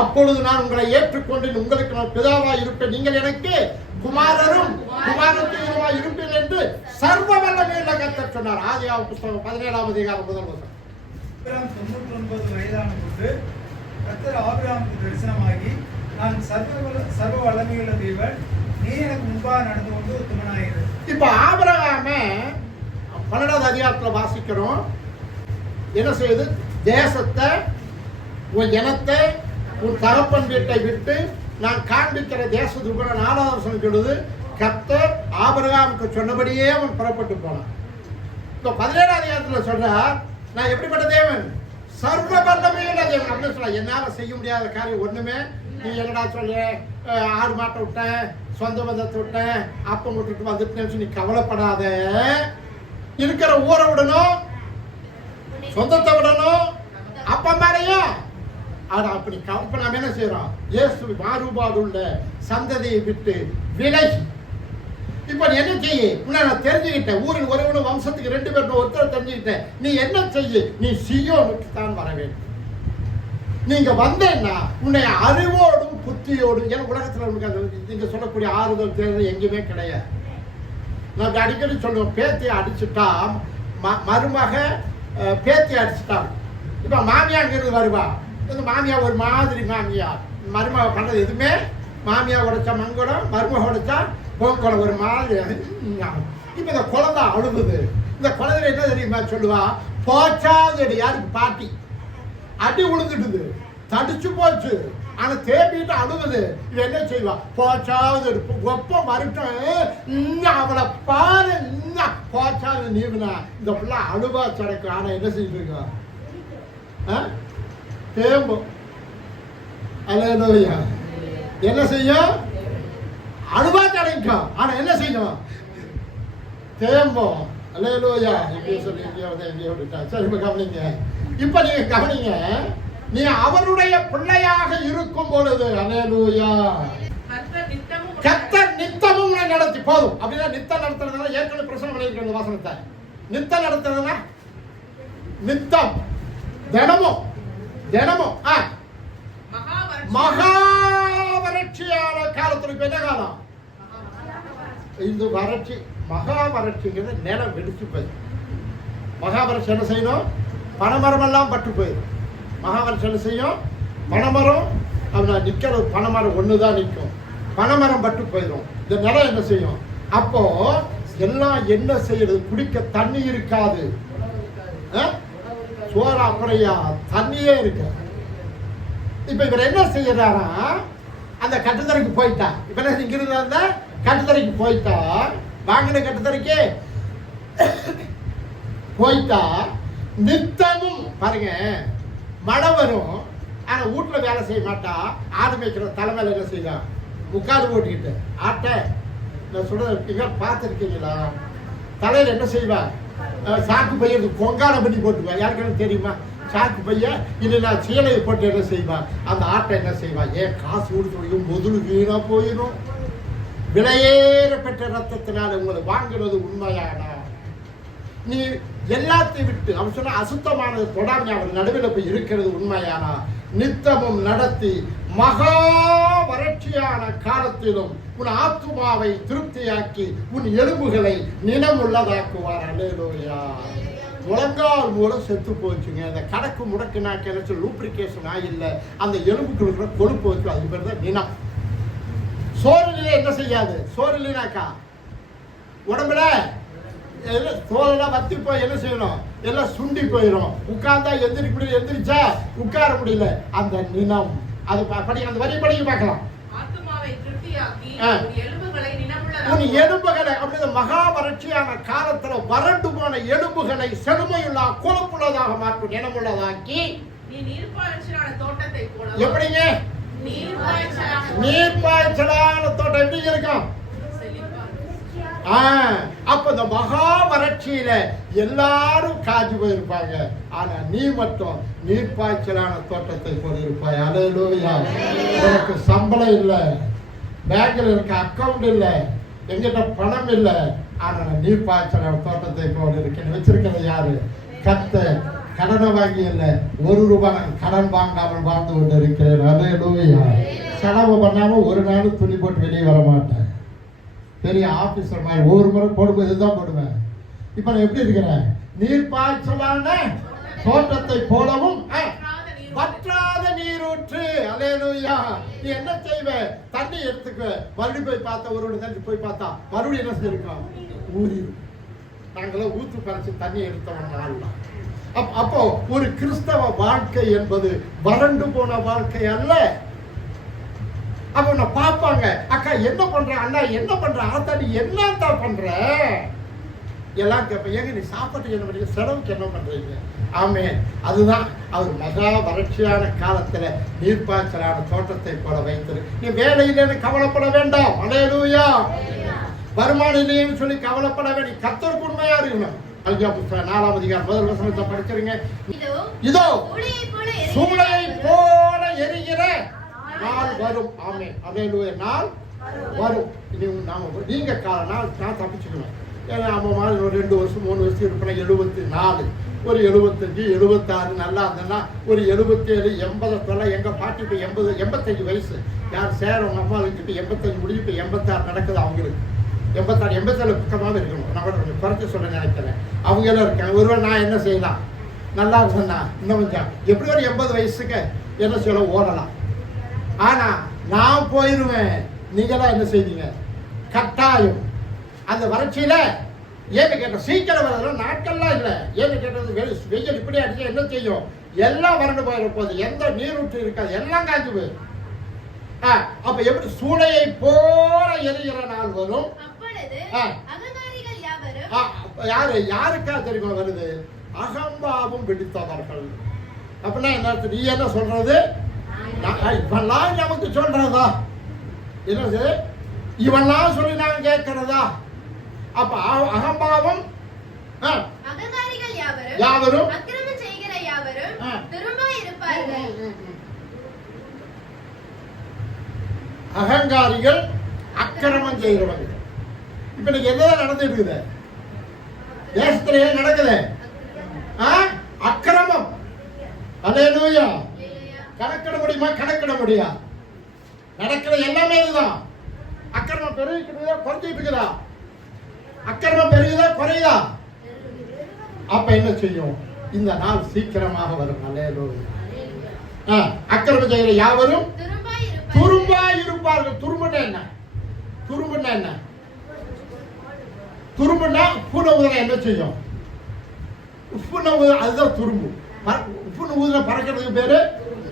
அப்பொழுது நான் உங்களை ஏற்றுக்கொண்டு உங்களுக்கு நான் பிதாவாய் இருப்பேன், நீங்கள் எனக்கு குமாரரும் குமாரத்தியுமாய் இருப்பேன் என்று சர்வ வல்லமையுள்ள கர்த்தர் சொன்னார். ஆதியாகமம் புத்தகம் 17ஆம் அதிகாரம் முதல் வசனம். 99 வயதான போது கர்த்தர் ஆபிரகாமுக்கு தரிசனமாகி, நான் சர்வ வல்லமையுள்ள தேவன், நீ எனக்கு முன்பாக நடந்து கொண்டு உத்தமனாயிரு. இப்ப ஆபிரகாம 12வது அதிகாரத்துல வாசிக்கிறோம். என்ன செய்யுது, தேசத்தை, உன் இனத்தை, உன் தகப்பன் வீட்டை விட்டு நான் காண்பிக்கிற தேசத்துக்கு 4வது வசனம் சொல்லுது, கர்த்தர் ஆபிரகாமுக்கு சொன்னபடியே அவன் புறப்பட்டு போனான். இப்ப 17ஆம் அதிகாரத்துல சொல்ற, நான் எப்படிப்பட்ட தேவன், சர்வ வல்லமையுள்ள தேவன் அப்படின்னு சொல்ல. என்னால செய்ய முடியாத காரியம் ஒண்ணுமே. நீ என்னடா சொல்ல, ஆடு மாட்டை விட்டேன், சொந்த பந்தத்தை விட்டேன், அப்பம் விட்டுட்டு வந்துட்டேன்னு நீ கவலைப்படாத. இருக்கிற ஊரை விடணும், சொந்தத்தை விடணும், அப்பா மேலையும் அது அப்படி. இப்ப நாம என்ன செய்யறோம், இயேசு மாறுபாடு உள்ள சந்ததியை விட்டு விலகி. இப்ப நீ என்ன செய்ய, நான் தெரிஞ்சுக்கிட்டேன், ஊரின் ஒருவனு வம்சத்துக்கு 2 பேர் ஒருத்தர் தெரிஞ்சுக்கிட்டேன். நீ என்ன செய்ய, நீ சீயோனுக்கு தான் வர வேண்டும். நீங்க வந்தேன்னா உன்னை அறிவோடும் புத்தியோடும், ஏன்னா உலகத்துல உனக்கு நீங்க சொல்லக்கூடிய ஆறுதல் தேர்தல் எங்கேயுமே கிடையாது. நான் அடிக்கடி சொல்லுவேன், பேத்தியை அடிச்சுட்டா மருமக பேத்தியை அடிச்சுட்டான். இப்ப மாமியாங்கிறது வருவா, மாமியா ஒரு மாதிரி மாமியா, மருமக பண்றது எதுவுமே, மாமியா உடைச்சா மங்குடம், மருமக உடைச்சா பொங்கலம், ஒரு மாதிரி. இப்ப இந்த குழந்தை அழுகுது. இந்த குழந்தைல என்ன தெரியுமா சொல்லுவா, போச்சாது. யாருக்கு, பாட்டி. அடி விழுந்துட்டுது, தடிச்சு போச்சு, ஆனா தேடிட்டு அழுகுது. இது என்ன செய்வா, போச்சாவது ஒப்ப மறுட்டும், அவளை பாரு, போச்சாது நீவினா இந்த பிள்ளை அழுவா சடைக்கும். ஆனா என்ன செஞ்சுட்டு இருக்கா, தேம்பும். அல்லேலூயா. என்ன செய்யும், அழுவா கிடைக்கும், ஆனா என்ன செய்யும், தேம்பும். அல்லேலூயா. இப்படியே சொல்லி எங்கேயோ விட்டா. சரி, இப்ப கவனிங்க. இப்ப நீங்க கவனிங்க, நீ அவருடைய பிள்ளையாக இருக்கும் பொழுது, அல்லேலூயா, கர்த்தர் நித்தமும் நடத்தி போதும். அப்படின்னா நித்தம் நடத்துறதுனா, ஏற்கனவே பிரசங்கம் பண்ணியிருக்க இந்த வாசனத்தை, நித்தம் நடத்துறதுனா நித்தம், தினமும் தினமும். மகா வறட்சியான காலத்துல இப்ப என்ன காலம், இந்த வறட்சி. மகா வறட்சிங்கிறது நிலம் வெடிச்சு போயிடும். மகா வறட்சி என்ன செய்யணும், பனைமரம் எல்லாம் பட்டு போயிடும். மகா வறட்சி என்ன செய்யும், பனைமரம் அப்படின்னா நிக்கிறது, பனைமரம் ஒண்ணுதான் நிற்கும், பனைமரம் பட்டு போயிடும். இந்த நிலம் என்ன செய்யும், அப்போ எல்லாம் என்ன செய்யறது, குடிக்க தண்ணி இருக்காது, சோறு அப்படியா தண்ணியே இருக்கு. இப்ப இவர் என்ன செய்யறாரா, அந்த கட்டுத்தரைக்கு போயிட்டா. இப்ப என்ன இங்கிருந்து அந்த கட்டுத்தரைக்கு போயிட்டா, வாங்கின கட்டுத்தரைக்கு போயிட்டா, நித்தமும் பாருங்க மழை வரும், ஆனா வீட்டுல வேலை செய்ய மாட்டா. ஆடு மேய்க்கிற தலைமையில என்ன செய்யலாம், உட்காந்து போட்டுக்கிட்டு ஆட்ட. நான் சொல்றது பார்த்துருக்கீங்களா, தலையில என்ன செய்வா? சாக்கு பைய பொங்கால பண்ணி போட்டுவா. யாருக்கெல்லாம் தெரியுமா? சாக்கு பைய இல்லைன்னா சீலையை போட்டு என்ன செய்வா? அந்த ஆட்டை என்ன செய்வா? ஏன் காசு கொடுத்து முதல் வீணா போயிடும். விலையேற பெற்ற ரத்தத்தினால உங்களை வாங்குறது உண்மையானா நீ எல்லாத்தையும் விட்டு அவன் சொன்ன அசுத்தமானது தொடாம அவர் நடுவில் போய் இருக்கிறது உண்மையானா நித்தமும் நடத்தி மகா வறட்சியான காலத்திலும் உன் ஆத்துமாவை திருப்தியாக்கி உன் எலும்புகளை நினமுள்ளதாக்குவார். அல்லேலூயா. முழங்கால் மூலம் செத்து போச்சுங்க. அந்த கடக்கு முடக்கு நாட்கள் லூப்ரிகேஷன் ஆகில்ல, அந்த எலும்புக்குள்ள கொழுப்பு வச்சு அது பேர் தான் நினம். சோறுல என்ன செய்யாது? சோறு இல்லைனாக்கா உடம்புல தோலெல்லாம் வத்தி போய் என்ன செய்யணும்? எல்லாம் சுண்டி போயிடும். உட்கார்ந்தா எந்திரிச்சா உட்கார முடியல. அந்த நினம் அது அந்த வரி படிக்க பார்க்கலாம். உன் எலும்புகளை அப்படி மகா வறட்சியான காலத்துல வறண்டு போன எலும்புகளை செழுமையுள்ள கொழுப்புள்ளதாக மாற்றும் நினமுள்ளதாக்கி எப்படிங்க? நீர்ப்பாய்ச்சலான தோட்டம் எப்படி இருக்கும்? அப்ப இந்த மகா வறட்சியில எல்லாரும் காஞ்சு போயிருப்பாங்க. ஆனா நீ மட்டும் நீர்ப்பாய்ச்சலான தோட்டத்தை போல இருப்பாய். அல்லேலூயா. எனக்கு சம்பளம் இல்லை, பேங்க்ல எனக்கு அக்கவுண்ட் இல்லை, எங்கிட்ட பணம் இல்லை, ஆனா நான் நீர்ப்பாய்ச்சலான தோட்டத்தை போல இருக்கேன். வச்சிருக்கிறது யாரு? கர்த்தர். கடனை வாங்கி இல்லை, ₹1 நான் கடன் வாங்காமல் வாழ்ந்து கொண்டு இருக்கிறேன். அல்லேலூயா. செலவு பண்ணாம ஒரு நாள் துணி போட்டு வெளியே வர மாட்டேன். பெரிய ஆபீசர் மாதிரி ஒவ்வொரு முறை போடும்போது இதுதான் போடுவேன். இப்ப நான் எப்படி இருக்கிறேன்? நீர்ப்பாய்ச்சலான தோட்டத்தை போலவும் வற்றாத நீரூற்று. அல்லேலூயா. நீ என்ன செய்வ? தண்ணி எடுத்துக்க, மறுபடியும் போய் பார்த்தா ஒரு தண்ணி போய் பார்த்தா மறுபடியும் என்ன செய்யிருக்கோம்? ஊறிடும். நாங்களாம் ஊற்று பறிச்சு தண்ணி எடுத்தவங்க. அப்போ ஒரு கிறிஸ்தவ வாழ்க்கை என்பது வறண்டு போன வாழ்க்கை அல்ல. அப்ப நான் பார்ப்பாங்க, அக்கா என்ன பண்ற, அண்ணா என்ன பண்ற, ஆத்தா நீ என்னத்தான் பண்ற எல்லாம் கேட்பேன். ஏங்க நீ சாப்பாட்டுக்கு என்ன பண்றீங்க, செலவுக்கு என்ன பண்றீங்க? ஆமே, அதுதான் அவர் மகா வறட்சியான காலத்துல நீர்ப்பாய்ச்சலான தோட்டத்தை போல வைத்திரு. நீ வேலையிலேன்னு கவலைப்பட வேண்டாம். அல்லேலூயா. வருமானம் இல்லைன்னு சொல்லி கவலைப்பட வேண்டிய கர்த்தருக்கு உண்மையா இருக்கணும். அல்கியா புத்தகம் 4ஆம் அதிகாரம் 1 வசனத்தை படிச்சிருங்க. இதோ சூளையை போல எரிகிற நாள் வரும். ஆமே, அல்லேலூயா. நாள் வரும். நீங்க நாள் நான் தப்பிச்சுக்குவேன். ஏன்னா அம்மா மாதிரி ஒரு 2 வருஷம் 3 வருஷம் இருப்பேன். 74 ஒரு 75 76 நல்லா இருந்தேன்னா ஒரு 77 80 தொல்லை. எங்க பாட்டி இப்போ 80 85 வயசு. யார் சேர் உங்க அம்மாவுக்கு இப்போ 85 முடியும். இப்போ 86 நடக்குது அவங்களுக்கு. 86 87 பக்கமாக இருக்கணும். நான் கூட கொஞ்சம் குறைச்சி சொல்ல நினைக்கிறேன். அவங்க எல்லாம் இருக்காங்க. ஒருவேளை நான் என்ன செய்யலாம்? நல்லா சொன்னா இன்னும் கொஞ்சம் எப்படி ஒரு 80 வயசுக்கு என்ன செய்யலாம்? ஓடலாம். ஆனா நான் போயிருவேன். நீங்களாம் என்ன செய்வீங்க? கட்டாயம் அந்த வறட்சியில. ஏன்னு கேட்ட சீக்கிரம் வரதுல நாட்கள்லாம் இல்லை. ஏன்னு கேட்டது வெயில் இப்படி அடிச்சு என்ன செய்யும்? எல்லாம் வறண்டு போயிட போகுது. எந்த நீரூற்று இருக்காது, எல்லாம் காய்ச்சி போயிடும். அப்ப எப்படி சூளையை போல எரிகிற நாள் வரும். யாருக்கா தெரியுமா வருது? அகம்பாவும் பிடித்தவர்கள். அப்படின்னா என்ன? நீ என்ன சொல்றது? இவெல்லாம் நமக்கு சொல்றதா? என்னது இவெல்லாம் சொல்லி நாங்க கேட்கிறதா? அப்ப அகம்பாவம் யாவரும் அகங்காரிகள் அக்கிரமம் செய்கிறவங்க. இப்ப இன்னைக்கு எதாவது நடந்துட்டு இருக்குது? தேசத்துல ஏன் நடக்குது? அக்கிரமம். அல்லேலூயா. கணக்கிட முடியுமா? கணக்கிட முடியா. நடக்கிற எல்லாமே இதுதான். அக்கிரமம் பெருகிட்டு குறைஞ்சிட்டு இருக்குதா? அக்கிரமம் பெருகுதா குறையுதா? அப்ப என்ன செய்யும்? இந்த நாள் சீக்கிரமாக வரும். அல்லேலூயா. அக்கிரமம் செய்கிற யாவரும் துரும்பாய் இருப்பார்கள். துரும்புன்னா என்ன? துரும்புன்னா என்ன? துரும்புன்னா உப்புன ஊதுனா என்ன செய்யும்? உப்புன ஊதுனா அதுதான் துரும்பு. உப்புன ஊதுனா பறக்கிறதுக்கு பேரு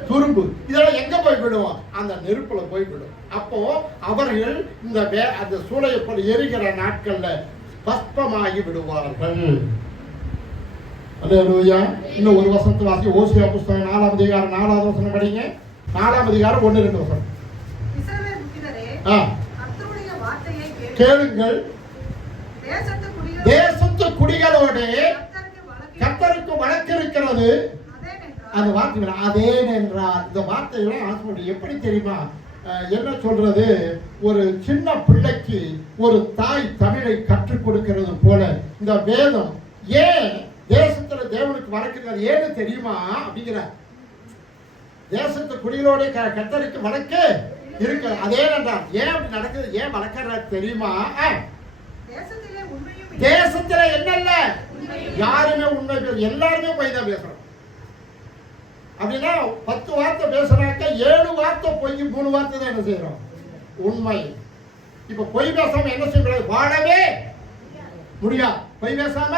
துரும்பு. இதெல்லாம் எங்க போய் விடுவோம்? அந்த நெருப்புல போய் விடும். அப்போ அவர்கள் இந்த அந்த சூளையை போல எரிகிற நாட்கள்ல பஸ்பமாகி விடுவார்கள். அல்லேலூயா. இன்னும் ஒரு வசனத்தை வாசி. ஓசியா புத்தகம் 4ஆம் அதிகாரம் 4வது வசனம் படிங்க. 4ஆம் அதிகாரம் 1-2 வசனம். இஸ்ரவேல் புத்திரரே, கர்த்தருடைய வார்த்தையை கேளுங்கள். தேசத்து குடிகள் தேசத்து குடிகளோடு கர்த்தருக்கு கர்த்தருக்கு வழக்கு வழக்கு இருக்கிறது. அதேனென்றால் அந்த வார்த்தைகள் அதேன் என்றால் இந்த வார்த்தைகளை ஆசிரியர் எப்படி தெரியுமா என்ன சொல்றது? ஒரு சின்ன பிள்ளைக்கு ஒரு தாய் தமிழை கற்றுக் கொடுக்கிறது போல இந்த வேதம் ஏன் தேசத்துல தேவனுக்கு வழக்குறது ஏன்னு தெரியுமா அப்படிங்கிற. தேசத்து குடிகளோட கர்த்தருக்கு வழக்கு இருக்கு. அதே என்றால் ஏன் அப்படி நடக்குது, ஏன் வழக்குறது தெரியுமா? தேசத்திலே உண்மையும் தேசத்துல என்ன இல்ல, யாருமே உண்மை எல்லாருமே போய் தான் பேசுறோம். அப்படின்னா 10 வார்த்தை பேசுறாக்க 7 வார்த்தை பொய், 3 வார்த்தை தான் என்ன செய்யறோம் உண்மை. இப்ப பொய் பேசாம என்ன செய்ய வாழவே முடியாது. பொய் பேசாம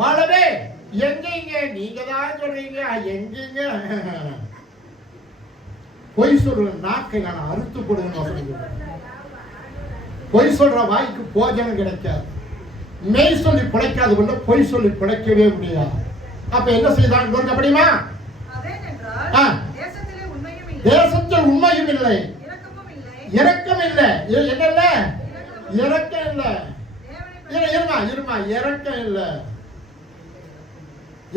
வாழவே எங்கீங்க, நீங்க தான் சொல்றீங்க எங்கீங்க. பொய் சொல்ற நாக்கை நான் அறுத்து கொடுங்க. பொய் சொல்ற வாய்க்கு போஜனம் கிடைக்காது. மெய் சொல்லி பிழைக்காது கொண்டு பொய் சொல்லி பிழைக்கவே முடியாது. அப்ப என்ன செய்தாங்க அப்படிமா? தேசத்திலே உண்மையும் இல்லை, தேசத்தில் உண்மையும் இல்லை, இரக்கமும் இல்லை, இரக்கம் இல்லை. என்ன இல்ல? இரக்கம் இல்லை. இருமா இரக்கம் இல்லை.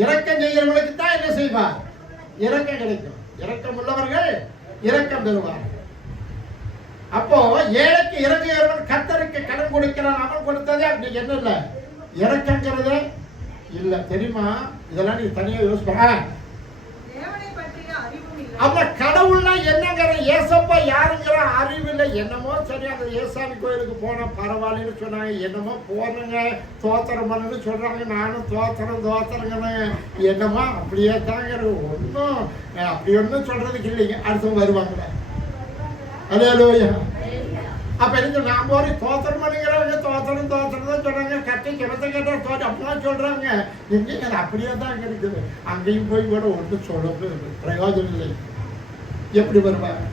இரக்கம் செய்கிறவங்களுக்கு தான் என்ன செய்வார்? இரக்கம் கிடைக்கும். இரக்கம் உள்ளவர்கள் இரக்கம் பெறுவார். அப்போ ஏழைக்கு இறங்குகிறவன் கர்த்தருக்கு கடன் கொடுக்கிறான். அவன் கொடுத்ததே அப்படி என்ன இல்ல, இரக்கங்கிறது இல்ல. தெரியுமா? இதெல்லாம் நீ தனியா யோசிப்பா. தேவனை பற்றிய அறிவும் இல்லை. அப்ப கடவுள்னா என்னங்கிற, ஏசப்பா யாருங்கிற அறிவு இல்லை. என்னமோ சரி அந்த ஏசாமி கோயிலுக்கு போனா பரவாயில்லன்னு சொன்னாங்க. என்னமோ போறங்க தோத்திரம் பண்ணுன்னு சொல்றாங்க. நானும் தோத்திரங்க என்னமோ அப்படியே தாங்கிற ஒன்றும் அப்படி ஒன்றும் சொல்றதுக்கு இல்லைங்க. அடுத்தவங்க வருவாங்க. அல்லேலூயா. அப்ப என்ன நான் போய் தோத்திரம் பண்ணுங்கிறவங்க தோத்திரம் தான் சொல்றாங்க. கட்டை கிணத்தை கேட்டா தோட்டம் அப்படிலாம் சொல்றாங்க. எங்கேயும் அப்படியே தான் அங்க இருக்குது. அங்கேயும் போய் கூட ஒன்றும் சொல்ல பிரயோஜனம் இல்லை. எப்படி வருவாங்க?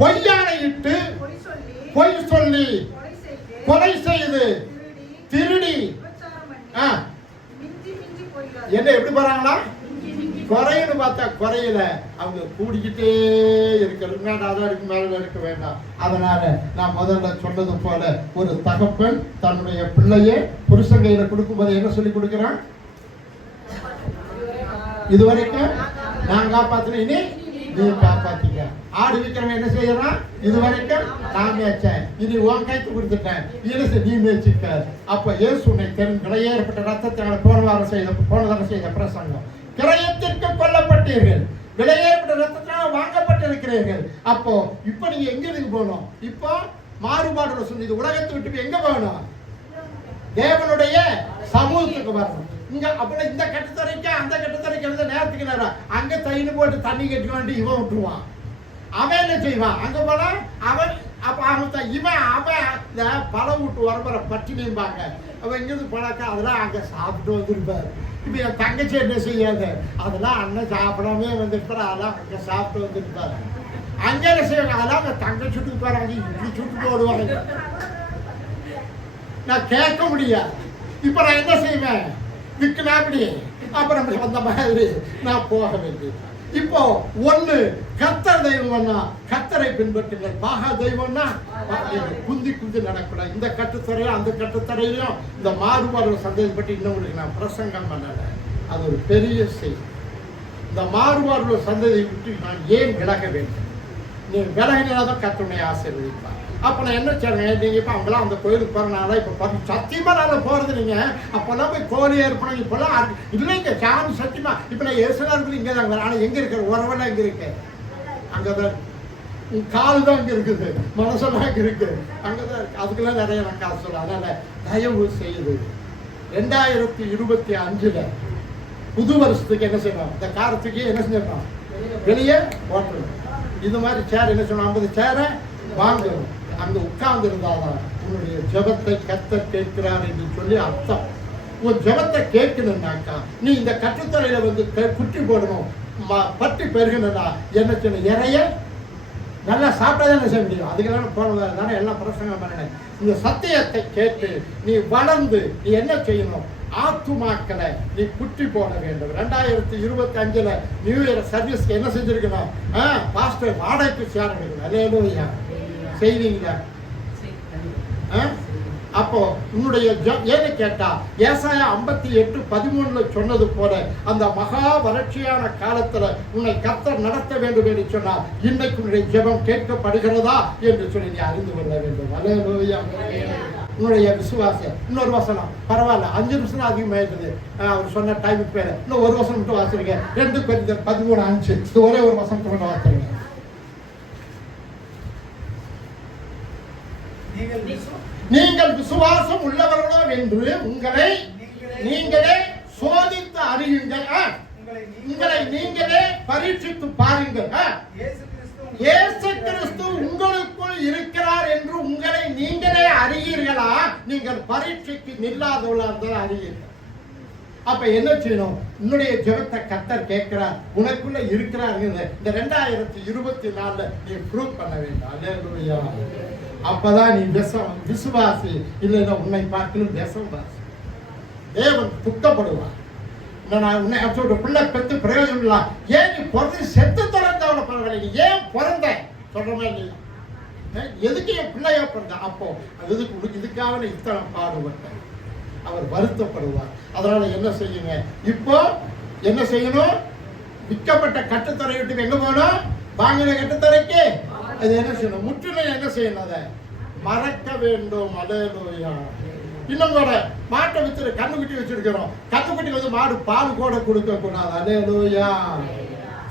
பொய்யானையிட்டு பொய் சொல்லி கொலை செய்து திருடி என்ன எப்படி போறாங்களா? குறைன்னு பார்த்தா குறையில அவங்க கூடிக்கிட்டே இருக்கிறது. அதான் இருக்கு, மேல இருக்க வேண்டாம். அதனால நான் முதல்ல சொன்னது போல ஒரு தகப்பன் தன்னுடைய பிள்ளைய புருஷன் கையில கொடுக்கும்போது என்ன சொல்லி கொடுக்கிறான்? இதுவரைக்கும் நான் காப்பாத்தினேன், இனி நீ காப்பாத்திக்க. ஆடு விற்கிறவன் என்ன செய்யறான்? இதுவரைக்கும் நான் மேய்ச்சேன், இனி உன் கைக்கு கொடுத்துட்டேன், இனி நீ மேய்ச்சிக்க. அப்ப இயேசு உன்னை விலையேறப்பட்ட ரத்தத்தை போன தரம் செய்த பிரசங்கம். கிரயத்திற்கு கொல்லப்பட்டீர்கள், விலையேறப்பட்ட ரத்தத்தினால் வாங்கப்பட்டிருக்கிறீர்கள். அப்போ இப்ப நீங்க எங்க இருக்கு போகணும்? இப்போ மாறுபாடு சொல்லி இது உலகத்தை விட்டு எங்க போகணும்? தேவனுடைய சமூகத்துக்கு வரணும். இங்க அப்ப இந்த கட்டுத்தரைக்கு அந்த கட்டுத்தரைக்கு எந்த நேரத்துக்கு நேரம் அங்க தயிர் போட்டு தண்ணி கட்டி வேண்டி இவன் விட்டுருவான். அவன் என்ன செய்வான்? அங்க போனா அவன் அப்ப அவன் இவன் இந்த பல விட்டு வரம்புற பட்டினியும்பாங்க. அவன் இங்கிருந்து போனாக்கா அதெல்லாம் அங்க சாப்பிட்டு வந்திருப்பாரு. இப்ப என் தங்கச்சி என்ன செய்யாது? அதெல்லாம் அண்ணன் சாப்பிடாமே வந்துருப்பாரு. அதெல்லாம் அங்க சாப்பிட்டு வந்திருப்பாரு. அங்க என்ன செய்வாங்க? அதெல்லாம் அந்த தங்கச்சி சுட்டுக்கு போறாங்க, இப்படி சுட்டு போடுவாங்க. நான் கேட்க முடியாது. இப்ப நான் என்ன செய்வேன்? விற்கனா அப்படி அப்புறம் அந்த மாதிரி நான் போக வேண்டியது. இப்போ ஒண்ணு கர்த்தர் தெய்வம்னா கர்த்தரை பின்பற்றுங்கள். பாகா தெய்வம்னா குந்தி நடக்கூடாது. இந்த கட்டுத்தரையும் அந்த கட்டுத்தரையிலும் இந்த மாறுபாடு சந்தேகம் பற்றி இன்னும் நான் பிரசங்கம் பண்ணல. அது ஒரு பெரிய செய்தி. இந்த மாறுபாடு சந்ததியை விட்டு நான் ஏன் விலக வேண்டும்? நீ விலகினாதான் கர்த்தருடைய ஆசீர்வதிப்பார். அப்ப நான் என்ன செய்றேன்? நீங்க இப்ப அவங்களாம் அந்த கோயிலுக்கு போறனால இப்ப சத்தியமா நான் போறது நீங்க அப்பெல்லாம் போய் கோழியா இருப்போம். இப்பெல்லாம் இல்லைங்க சாமி சத்தியமா. இப்ப நான் ஏசுனா இருக்குது இங்க தான். ஆனா எங்க இருக்கிற உறவெல்லாம் எங்க இருக்கு? அங்கதான். கால் தான் அங்க இருக்குது, மனசெல்லாம் அங்க இருக்கு, அங்கதான் இருக்கு. அதுக்கெல்லாம் நிறைய நான் காசு சொல்ல. அதனால தயவு செய்து 2025 புது வருஷத்துக்கு என்ன செய்யணும்? இந்த காரத்துக்கு என்ன செஞ்சிடணும்? வெளியே ஓட்டணும். இது மாதிரி சேர் என்ன சொன்னோம்? 50 சேரை வாங்கணும். அங்க உட்கார்ந்து இருந்தாதான் உன்னுடைய ஜெபத்தை கர்த்தர் கேட்கிறார் என்று சொல்லி அர்த்தம். உன் ஜெபத்தை கேட்கணும்னாக்கா நீ இந்த கட்டுத்தரையில வந்து குட்டி போடணும். பட்டி பெருகணும்னா என்ன செய்யணும்? இறைய நல்லா சாப்பிட்டா என்ன செய்ய முடியும்? அதுக்கெல்லாம் போனதானே எல்லாம் பிரசங்கம் பண்ணேன். இந்த சத்தியத்தை கேட்டு நீ வளர்ந்து நீ என்ன செய்யணும்? ஆத்துமாக்களை நீ குட்டி போட வேண்டும். 2025 நியூ இயர் சர்வீஸ்க்கு என்ன செஞ்சிருக்கணும்? பாஸ்டர் வாடகைக்கு சேர வேண்டும். அல்லேலூயா. செய்வீங்களா? அப்போ உன்னுடைய ஏன்னு கேட்டா ஏசாயா 58:13 சொன்னது போல அந்த மகா வறட்சியான காலத்துல உன்னை கர்த்தர் நடத்த வேண்டும் என்று சொன்னார். இன்னைக்கு உன்னுடைய ஜெபம் கேட்கப்படுகிறதா என்று சொல்லி நீ அறிந்து கொள்ள வேண்டும். அல்லேலூயா. உன்னுடைய விசுவாசம். இன்னொரு வசனம் பரவாயில்ல, 5 நிமிஷம் அதிகமாயிருக்குது. அவர் சொன்ன டைமுக்கு பேரு இன்னும் ஒரு வசனம் மட்டும் வாசிருங்க. 2 Corinthians 13:5 ஒரே ஒரு வசனத்தை மட்டும் வாசிருங்க. நீங்கள் விசுவாசம் உள்ளவர்களோ என்று உங்களை நீங்களே சோதித்து அறியுங்கள். உங்களை நீங்களே பரீட்சித்து பாருங்கள். இயேசு கிறிஸ்து உங்களுக்குள் இருக்கிறார் என்று உங்களை நீங்களே அறியீர்களா? நீங்கள் பரீட்சைக்கு நில்லாதவர்களாக அறியீர்கள். அப்ப என்ன செய்யணும்? உன்னுடைய ஜெபத்தை கர்த்தர் கேட்கிறார், உனக்குள்ள இருக்கிறார். இந்த 2024 நீ ப்ரூவ் பண்ண வேண்டும். அல்லேலூயா. அப்பதான் நீ விசுவாசி. இல்லைன்னா உன்னை பார்க்கணும் தேசவாசி. தேவன் துக்கப்படுவார். உன்னை அப்படி பிள்ளை பெற்று பிரயோஜனம் இல்ல. ஏன் நீ பிறந்து செத்து தொடர்ந்தவளை பரவாயில்லை, நீ ஏன் பிறந்த சொல்றமே இல்லையா? எதுக்கு என் பிள்ளையா பிறந்த? அப்போ அதுக்கு இதுக்காக இத்தனை பாடுபட்ட அவர் வருத்தப்படுவார். அதனால என்ன செய்யுங்க? இப்போ என்ன செய்யணும்? விற்கப்பட்ட கட்டுத்தரை விட்டு எங்க போகணும்? வாங்கின கட்டுத்தரைக்கு அது என்ன செய்யணும்? முற்றிலும் என்ன செய்யணும்? அதை மறக்க வேண்டும். அல்லேலூயா. இன்னும் கூட மாட்டை வித்து கண்ணுக்குட்டி வச்சிருக்கிறோம். கண்ணுக்குட்டி வந்து மாடு பால் கூட கொடுக்க கூடாது. அல்லேலூயா.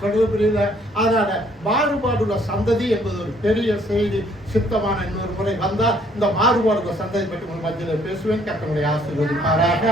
சொல்றது புரியுது? அதனால மாறுபாடுள்ள சந்ததி என்பது ஒரு பெரிய செய்தி. சித்தமான இன்னொரு முறை வந்தால் இந்த மாறுபாடுள்ள சந்ததி பற்றி உங்கள் மத்தியில் பேசுவேன். கர்த்தருடைய ஆசீர்வதிப்பாராக.